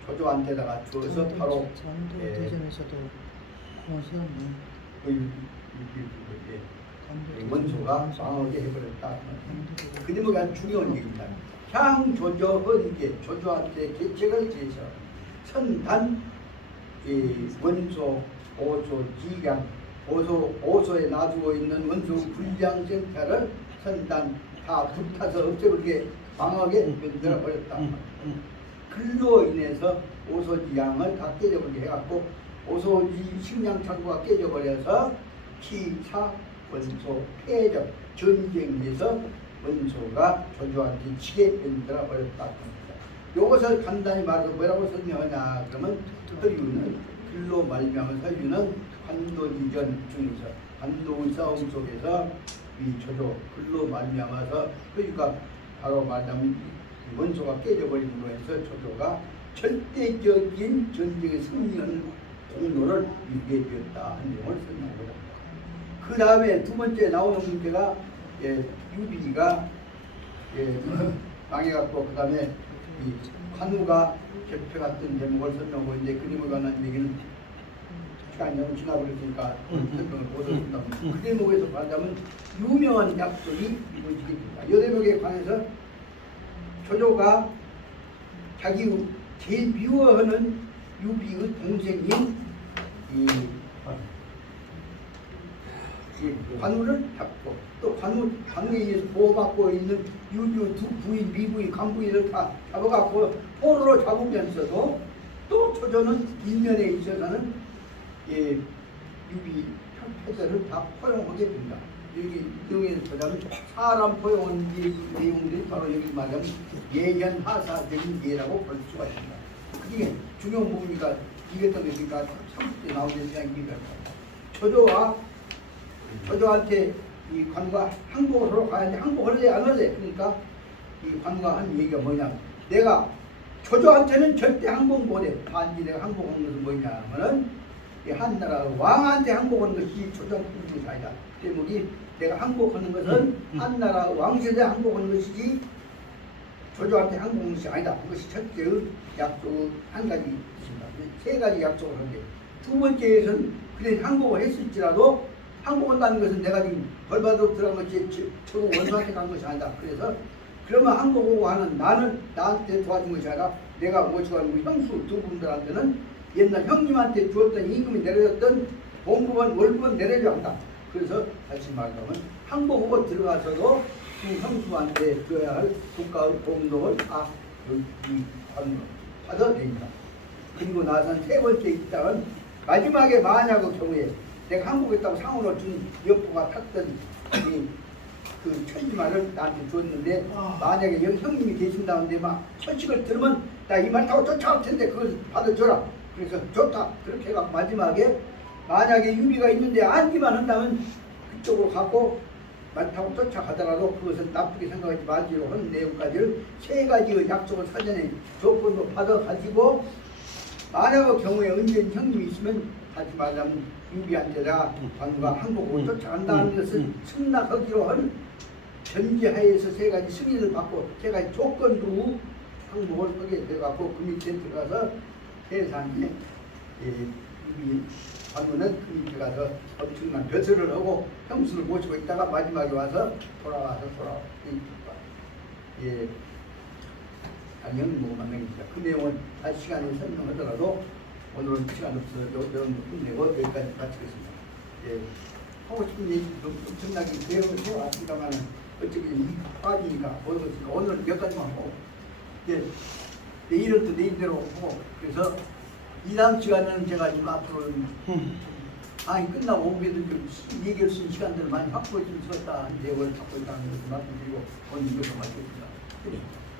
조조한테다가 주어서 바로 전도대전에서도 원소가 망하게 해버렸다. 그 대목이 아주 중요한 얘기입니다. 향조조 헌계 조조한테 계책을 제서 선단 원소 오소 지양 오소에 놔두고 있는 원소 불량센터를 선단 다 불타서 없애버리게 망하게 만들어 버렸다. 글로 인해서 오소지양을 다 깨져버리게 해갖고 오소지 식량창고가 깨져버려서 기차 원소 폐적 전쟁에서 원소가 조조한테 지게 만들어 버렸다. 이것을 간단히 말해서 뭐라고 설명하냐 그러면 서유는 글로 말미암은 서유는 관도지전 중에서 관도의 싸움 속에서 이 조조 글로 말미암아서 서유가 바로 말하자면 원소가 깨져버림으로 해서 조조가 절대적인 전쟁에 승리하는 공로를 이루게 되었다 하는 내용을 설명합니다. 그 다음에 두 번째 나오는 문제가 유비가 망해갖고 그 다음에 이 관우가 개표갔던 제목을 설명하고 있는데 그 제목에 관한 얘기는 시간이 너무 지나버렸으니까 설명을 못했습니다. 그 제목에서 말하자면 유명한 약속이 이루어지게 됩니다. 이 대목에 관해서 조조가 자기 제일 미워하는 유비의 동생인 이 관우를 잡고 또 관우에 의해서 보호받고 있는 유비의 두 부인, 미부인, 강부인을 다 잡아갖고 포로로 잡으면서도 또 조조는 인면에 있어서는 유비 패자를 다 포용하게 됩니다. 여기 내용에서 보자면 사람 포용한 내용들이 바로 여기 말하면 예견하사적인 예라고 볼 수가 있습니다. 그 중에 중요한 부분이가 이겼던 것이니까 30대 나오는 시간이 이거예요. 조조한테 이 관우가 항복을 하러 가야지 항복할래 안 할래? 그러니까 이 관우가 한 얘기가 뭐냐? 내가 조조한테는 절대 항복 못해. 반지 내가 항복하는 것은 뭐냐면은 이 한나라 왕한테 항복하는 것이 조정뿐인 것이 아니다. 제목이 내가 항복하는 것은 한나라 왕세자에 항복하는 것이지 조조한테 항복하는 것이 아니다. 그것이 첫째의 약속 한 가지 있습니다. 세 가지 약속을 하는데 두 번째에서는 그래 항복을 했을지라도 항복한다는 것은 내가 지금 벌받으러 들어간 것이 저거 원수한테 간 것이 아니다. 그래서 그러면 항복하고 하는 나는 나한테 도와준 것이 아니라 내가 모시고하는 우리 형수 두 분들한테는 옛날 형님한테 주었던 임금이 내려줬던 봉급은 월급은 내려줘야 한다. 그래서 다시 말하면 항복하고 들어가서도 그 형수한테 줘야 할 국가의 공덕을 다 이 받아야 됩니다. 그리고 나선 세 번째 입장은 마지막에 만약의 경우에 내가 한국에 있다고 상으로 준 여포가 탔던 그 천지말을 나한테 줬는데 만약에 여기 형님이 계신다는데 막 소식을 들으면 나 이 말 타고 쫓아올 텐데 그걸 받아줘라. 그래서 좋다. 그렇게 해갖고 마지막에 만약에 유비가 있는데 안기만 한다면 그쪽으로 가고 말 타고 쫓아가더라도 그것은 나쁘게 생각하지 말기로 한 내용까지를 세 가지의 약속을 사전에 조건으로 받아가지고 만약의 경우에 언제는 형님이 있으면 하지 말자면 유비한테다 관과 한국으로 쫓아간다는 것을 승낙하기로 한 전제하에서 세 가지 승인을 받고 세 가지 조건으로 항목을 하게 돼갖고 그 밑에 들어가서 세상에 유비 관우는 그 밑에 가서 엄청난 벼슬을 하고 형수를 모시고 있다가 마지막에 와서 돌아와서 당연히 뭐 만나겠습니다. 그 내용은 다시 시간에 설명하더라도 오늘은 시간 없어서 이런 거 끝내고 여기까지 마치겠습니다. 하고 싶은 얘기 좀 엄청나게 계획을 세워왔습니다만 어차피 빠지니까 어려웠으니까 오늘은 몇 가지만 하고 내일은 또 내일대로 하고 그래서 이 다음 시간에는 제가 좀 앞으로는 끝나고 오후에도 좀 얘기할 수 있는 시간들을 많이 확보해 주면 좋겠다 하는 계획을 갖고 있다는 것을 말씀드리고 오늘 이것을 마치겠습니다.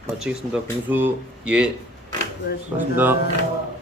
마치겠습니다. 공수 예. 고맙습니다.